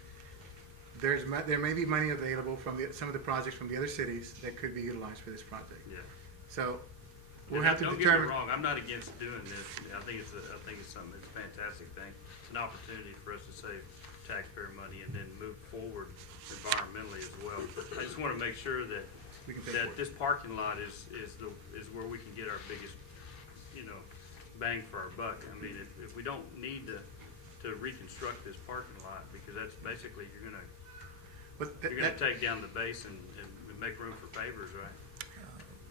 There may be money available from some of the projects from the other cities that could be utilized for this project. Yeah. So we'll have to Don't determine. get me wrong, I'm not against doing this. I think it's something, it's a fantastic thing. It's an opportunity for us to save taxpayer money and then move forward environmentally as well. I just want to make sure that this parking lot is where we can get our biggest, bang for our buck. I mean, if we don't need to reconstruct this parking lot, because that's basically you're gonna take down the base and make room for pavers, right?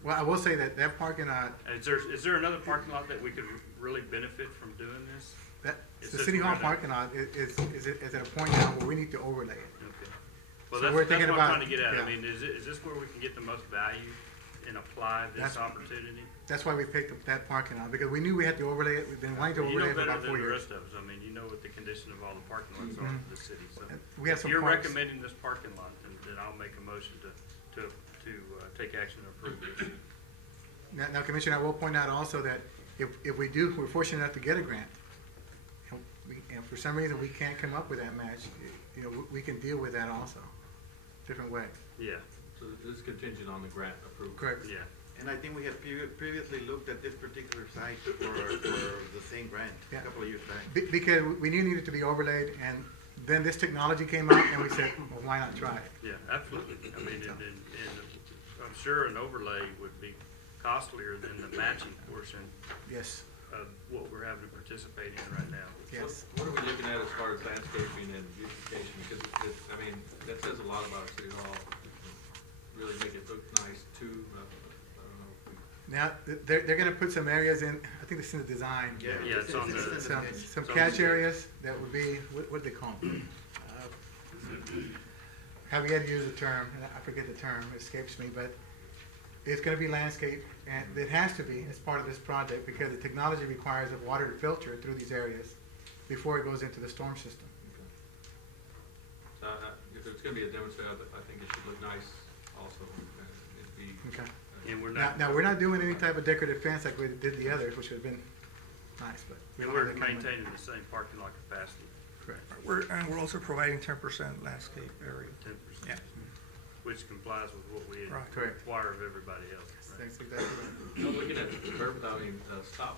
Well, I will say that parking lot. Is there another parking lot that we could really benefit from doing this? The City Hall parking lot is at a point now where we need to overlay it. Okay. Well, So that's we're what thinking I'm about. trying to get at. Yeah. I mean, is this where we can get the most value and apply this opportunity? That's why we picked up that parking lot, because we knew we had to overlay it. We've been wanting to overlay it for about 4 You know better than the years. rest of us. I mean, you know what the condition of all the parking lots are for the city. So We have if some you're parks. recommending this parking lot, then I'll make a motion to take action to approve this. Now, Commissioner, I will point out also that if we're fortunate enough to get a grant, and for some reason we can't come up with that match, we can deal with that also, different way. Yeah. So this is contingent on the grant approval? Correct. Yeah. And I think we had previously looked at this particular site for the same grant a couple of years back. Because we knew it needed to be overlaid, and then this technology came out, and we said, well, why not try it? Yeah, absolutely. I mean, and I'm sure an overlay would be costlier than the matching portion Yes. of what we're having to participate in right now. Yes. What are we looking at as far as landscaping and beautification? Because I mean, that says a lot about City Hall. Really make it look nice too. I don't know if we. Now, they're gonna put some areas in, I think it's in the design. Yeah, it's on the. Some catch areas that would be, what do they call them? Javier used the term, and I forget the term, it escapes me, but it's gonna be landscape, and it has to be as part of this project, because the technology requires the water to filter through these areas before it goes into the storm system. So if it's gonna be a demonstrator, I think it should look nice also. It'd be. Okay. And we're not. Now, we're not doing any type of decorative fence like we did the others, which would have been nice, but. And we're maintaining the same parking lot capacity. Correct. We're also providing 10% landscape area. 10%. Yeah. Which complies with what we Right. Correct. require of everybody else. Right? That's exactly right. No, looking at the curb, I mean,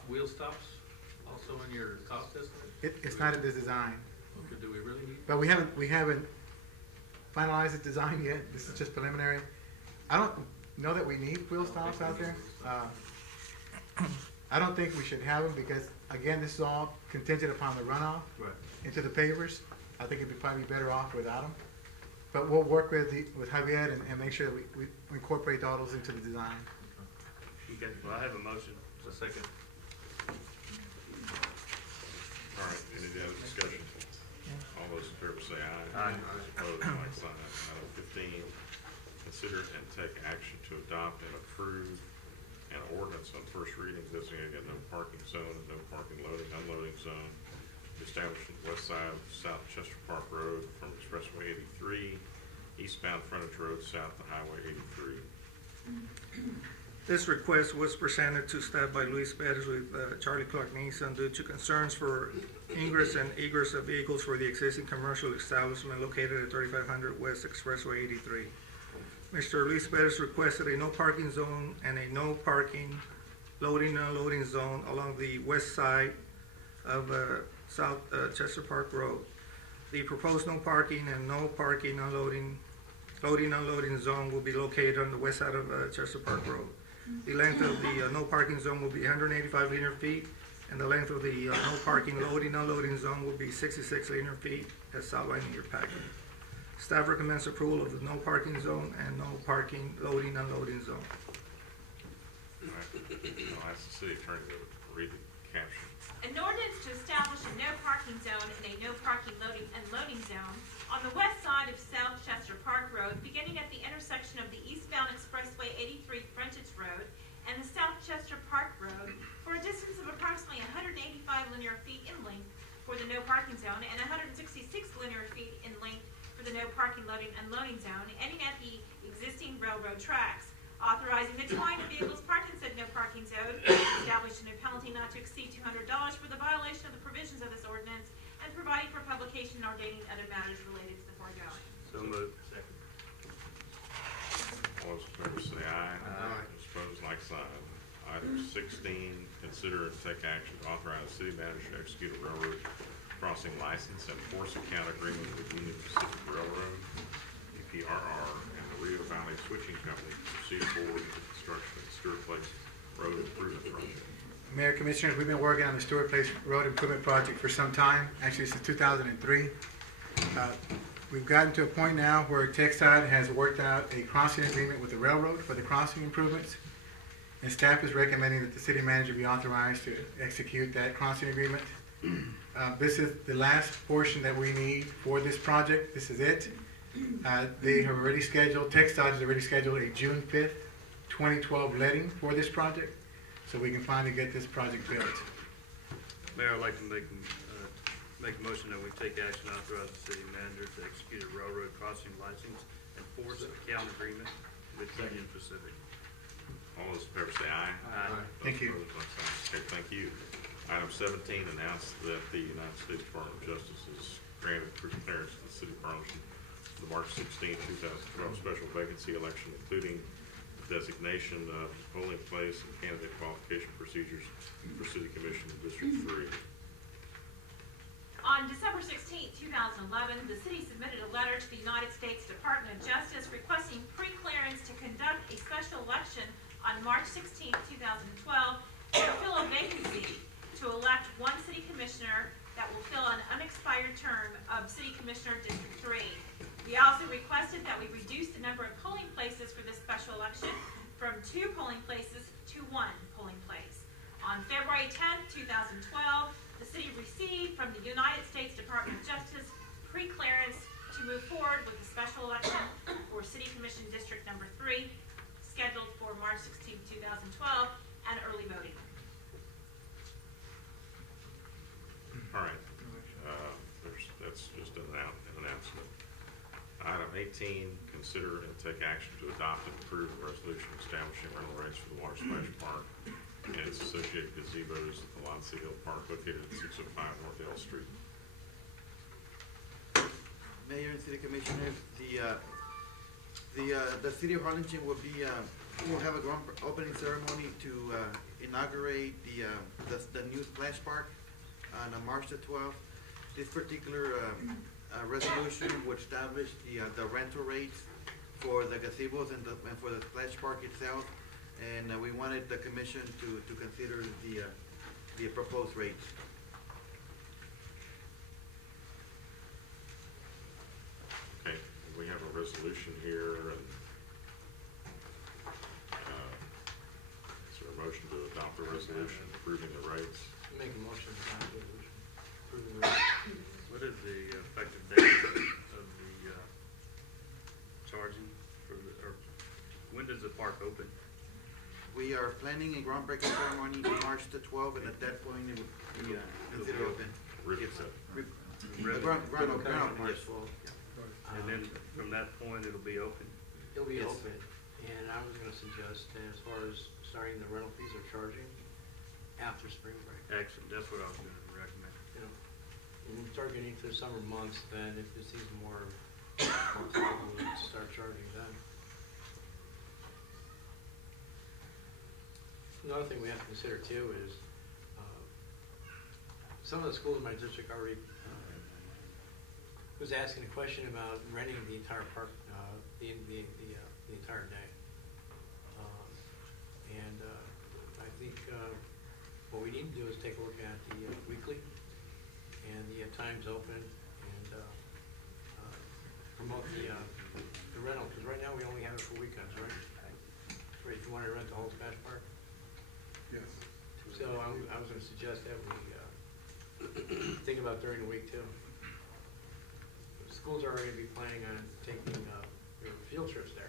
wheel stops also in your cost estimate? It's not in the design, Okay, do we really need? but we haven't finalized the design yet. This is just preliminary. I don't know that we need wheel stops out there. I don't think we should have them because, again, this is all contingent upon the runoff Right. into the pavers. I think it'd be probably better off without them. But we'll work with Javier and make sure that we incorporate all those into the design. Okay, well, I have a motion. A second. All right, any other discussion? All those in favor say aye. Aye. Opposed, like sign. Item 15, consider and take action to adopt and approve an ordinance on first reading designating a no parking zone and no parking loading, unloading zone established on the west side of South Chester Park Road from Expressway 83, eastbound frontage road south to Highway 83. This request was presented to staff by Luis Perez with Charlie Clark Nissan due to concerns for ingress and egress of vehicles for the existing commercial establishment located at 3500 West Expressway 83. Mr. Luis Perez requested a no parking zone and a no parking loading and unloading zone along the west side of South Chester Park Road. The proposed no parking and no parking unloading zone will be located on the west side of Chester Park Road. The length of the no parking zone will be 185 linear feet, and the length of the no parking loading unloading zone will be 66 linear feet, as outlined in your packet. Staff recommends approval of the no parking zone and no parking loading unloading zone. All right, I'll ask the city attorney to read the caption. An ordinance to establish a no parking zone and a no parking loading and unloading zone on the west side of South Chester Park Road, beginning at the intersection of the eastbound Expressway 83 frontage road and the South Chester Park Road for a distance of approximately 185 linear feet in length for the no parking zone and 166 linear feet in length for the no parking loading and unloading zone, ending at the existing railroad tracks. Authorizing the towing of vehicles parked in said no parking parking zone, establishing a penalty not to exceed $200 for the violation of the provisions of this ordinance, and providing for publication and ordaining other matters related to the foregoing. So moved. Second. All those in favor say aye. Aye. Those opposed, like sign. Item 16, consider and take action to authorize the city manager to execute a railroad crossing license and force account agreement with Union Pacific Railroad, UPRR, and the Rio Valley Switching Company to proceed forward with the construction of the Stewart Place Road Improvement Project. Mayor, Commissioners, we've been working on the Stewart Place Road Improvement Project for some time, actually since 2003. We've gotten to a point now where TxDOT has worked out a crossing agreement with the railroad for the crossing improvements, and staff is recommending that the city manager be authorized to execute that crossing agreement. This is the last portion that we need for this project. This is it. They have already scheduled, TxDOT has already scheduled a June 5th, 2012 letting for this project, so we can finally get this project built. Mayor, I'd like to make a motion that we take action to authorize the city manager to execute a railroad crossing license and force account agreement with Union Pacific. All those in favor say aye. Aye. Thank you. Those opposed, like sign. Okay, thank you. Item 17, announce that the United States Department of Justice has granted clearance to the city of Harlingen for the March 16, 2012 special vacancy election, including the designation of polling place and candidate qualification procedures for City Commission in District 3. On December 16, 2011, the city submitted a letter to the United States Department of Justice requesting pre-clearance to conduct a special election on March 16, 2012 to fill a vacancy to elect one city commissioner that will fill an unexpired term of City Commissioner District 3. We also requested that we reduce the number of polling places for this special election from 2 polling places to 1 polling place. On February 10, 2012, the city received from the United States Department of Justice pre-clearance to move forward with the special election for City Commission District Number 3, scheduled for March 16, 2012, and early voting. All right, that's just an announcement. Item 18, consider and take action to adopt and approve a resolution establishing rental rates for the Water Splash Park and its associated gazebos at the Lonsey Hill Park located at 605 North L Street. Mayor and City Commissioners, the City of Harlingen will have a grand opening ceremony to inaugurate the new splash park on March the 12th. This particular resolution would establish the rental rates for the gazebos and for the splash park itself, and we wanted the commission to consider the proposed rates. Okay, we have a resolution here, and is there a motion to adopt the resolution approving the rates? Make a motion to adopt the resolution approving the rate. What is the effective date of the charging for the, or when does the park open? We are planning a groundbreaking ceremony on March the 12th, and at that point it would be considered open. Ribbon Yes, cutting. The ground opening, March yes. 12th. And then from that point, it'll be open? It'll be Yes. open, and I was gonna suggest, as far as starting the rental fees or charging, after spring break. Excellent, that's what I was gonna recommend. You know, when we start getting into the summer months, then if it seems more comfortable, we'll start charging then. Another thing we have to consider too is, some of the schools in my district already, was asking a question about renting the entire park, the entire day. And I think what we need to do is take a look at the weekly and the times open and promote the rental, because right now we only have it for weekends, right? Right, if you want to rent the whole splash park. Yes. So I was going to suggest that we think about during the week too. Schools are already going to be planning on taking their field trips there,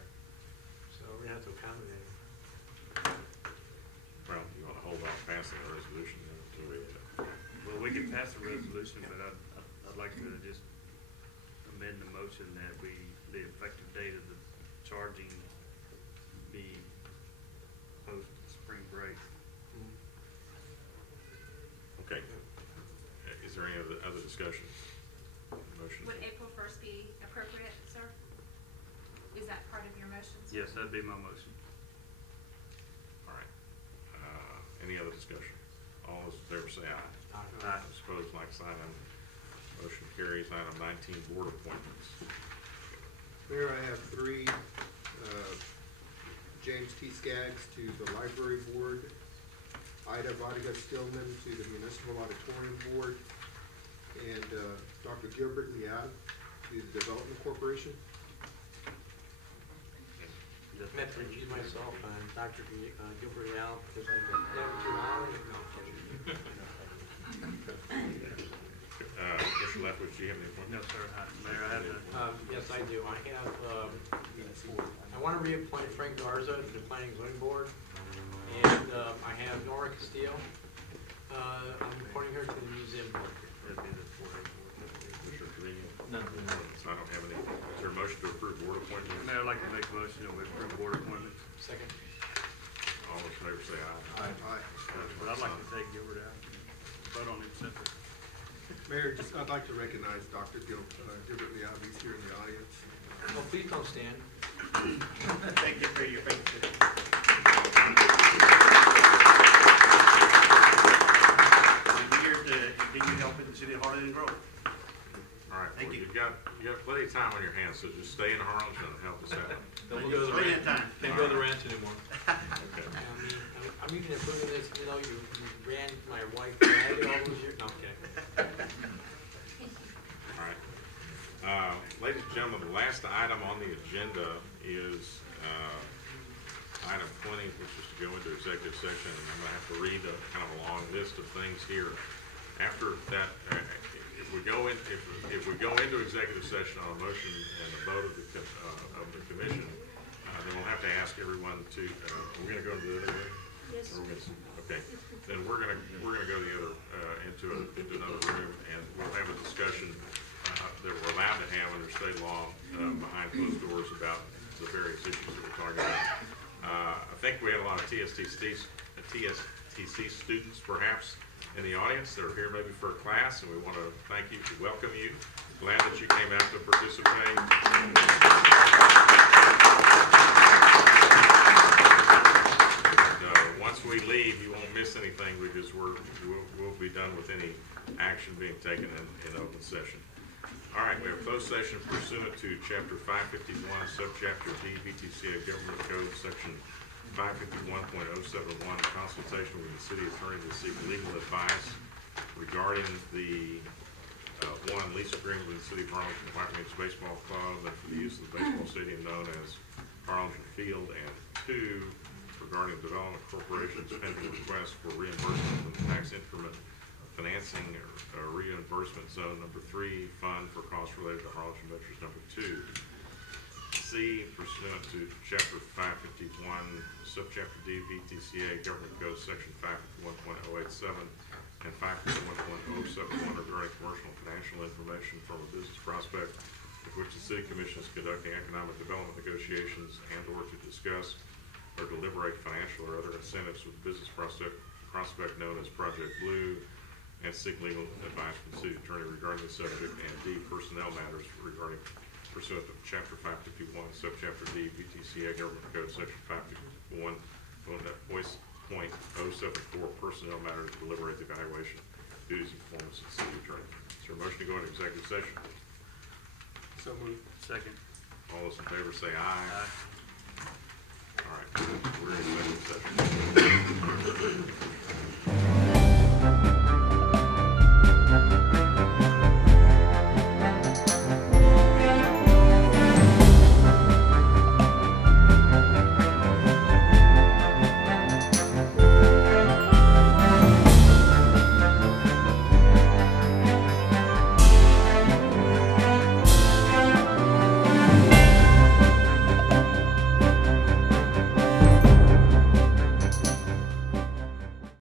so we're going to have to accommodate them. Well, you want to hold off passing the resolution until we, Well, we can pass the resolution, but I'd like to just amend the motion that the effective date of the charging be post spring break. there any other discussion? Motion. Would April 1st be appropriate, sir? Is that part of your motions? Yes, that'd be my motion. All right. Any other discussion? All those in favor say aye. Aye. Opposed, like sign. Motion carries. Item 19, board appointments. Mayor, I have three. James T. Skaggs to the Library Board, Ida Vadiga Stillman to the Municipal Auditorium Board, and Dr. Gilbert Liad to the Development Corporation. Just meant to recuse myself on Dr. Gilbert Al because I got never too long. Mr. Leftwich, do you have any appointments? No, sir. Mayor, I have none. Yes, I do. I have, I want to reappoint Frank Garza to the Planning and Zoning Board. And I have Nora Castillo. I'm appointing her to the Museum Board. That'd be the 4A board. Mr. Trevino? None. So I don't have any. Is there a motion to approve board appointments? Mayor, I'd like to make a motion that we approve board appointments. Second. All those in favor say aye. Aye. But I'd like to take Gilbert out. Vote on it separately. Mayor, I'd like to recognize Dr. Gilbert Liad. He's here in the audience. No, please don't stand. Thank you for your faith. I'm here to continue helping the city of Harlingen grow. All right. Thank Well, you. You've got plenty of time on your hands, so just stay in Harlingen and help us out. Don't go to the ranch. Can't go to the ranch anymore. Okay. I'm even approving this, you know, you ran my wife ragged all those years. No, okay. All right. Ladies and gentlemen, the last item on the agenda is item 20, which is to go into executive session, and I'm going to have to read a kind of a long list of things here. After that, if we go into executive session on a motion and a vote of the commission, then we'll have to ask everyone to. We're going to go into the other room. Yes. Okay. Then we're going to go the other into another room, and we'll have a discussion that we're allowed to have under state law behind closed doors about the various issues that we're talking about. I think we have a lot of TSTC students, perhaps, in the audience that are here maybe for a class, and we want to thank you, welcome you. Glad that you came out to participate. Once we leave, you won't miss anything because we'll be done with any action being taken in open session. All right, we have closed session pursuant to Chapter 551, Subchapter D, VTCA Government Code, Section 551.071, consultation with the city attorney to seek legal advice regarding the lease agreement with the city of Harlingen and White Wings Baseball Club and for the use of the baseball stadium known as Harlingen Field, and 2, regarding Development Corporation's pending request for reimbursement from the tax increment financing or reimbursement zone. Number 3, fund for costs related to Harlingen Ventures. Number 2, C, pursuant to Chapter 551, Subchapter D, VTCA Government Code, Section 551.087 and 551.071 regarding commercial and financial information from a business prospect with which the City Commission is conducting economic development negotiations and/or to discuss or deliberate financial or other incentives with business prospect known as Project Blue, and seek legal advice from the city attorney regarding the subject, and D, personnel matters regarding pursuant to Chapter 551, Subchapter D, VTCA Government Code, Section 551.074, personnel matters, deliberate the evaluation, duties, and performance of the city attorney. Is there a motion to go into executive session? So moved. Second. All those in favor say aye. Aye. All right, we're in executive session.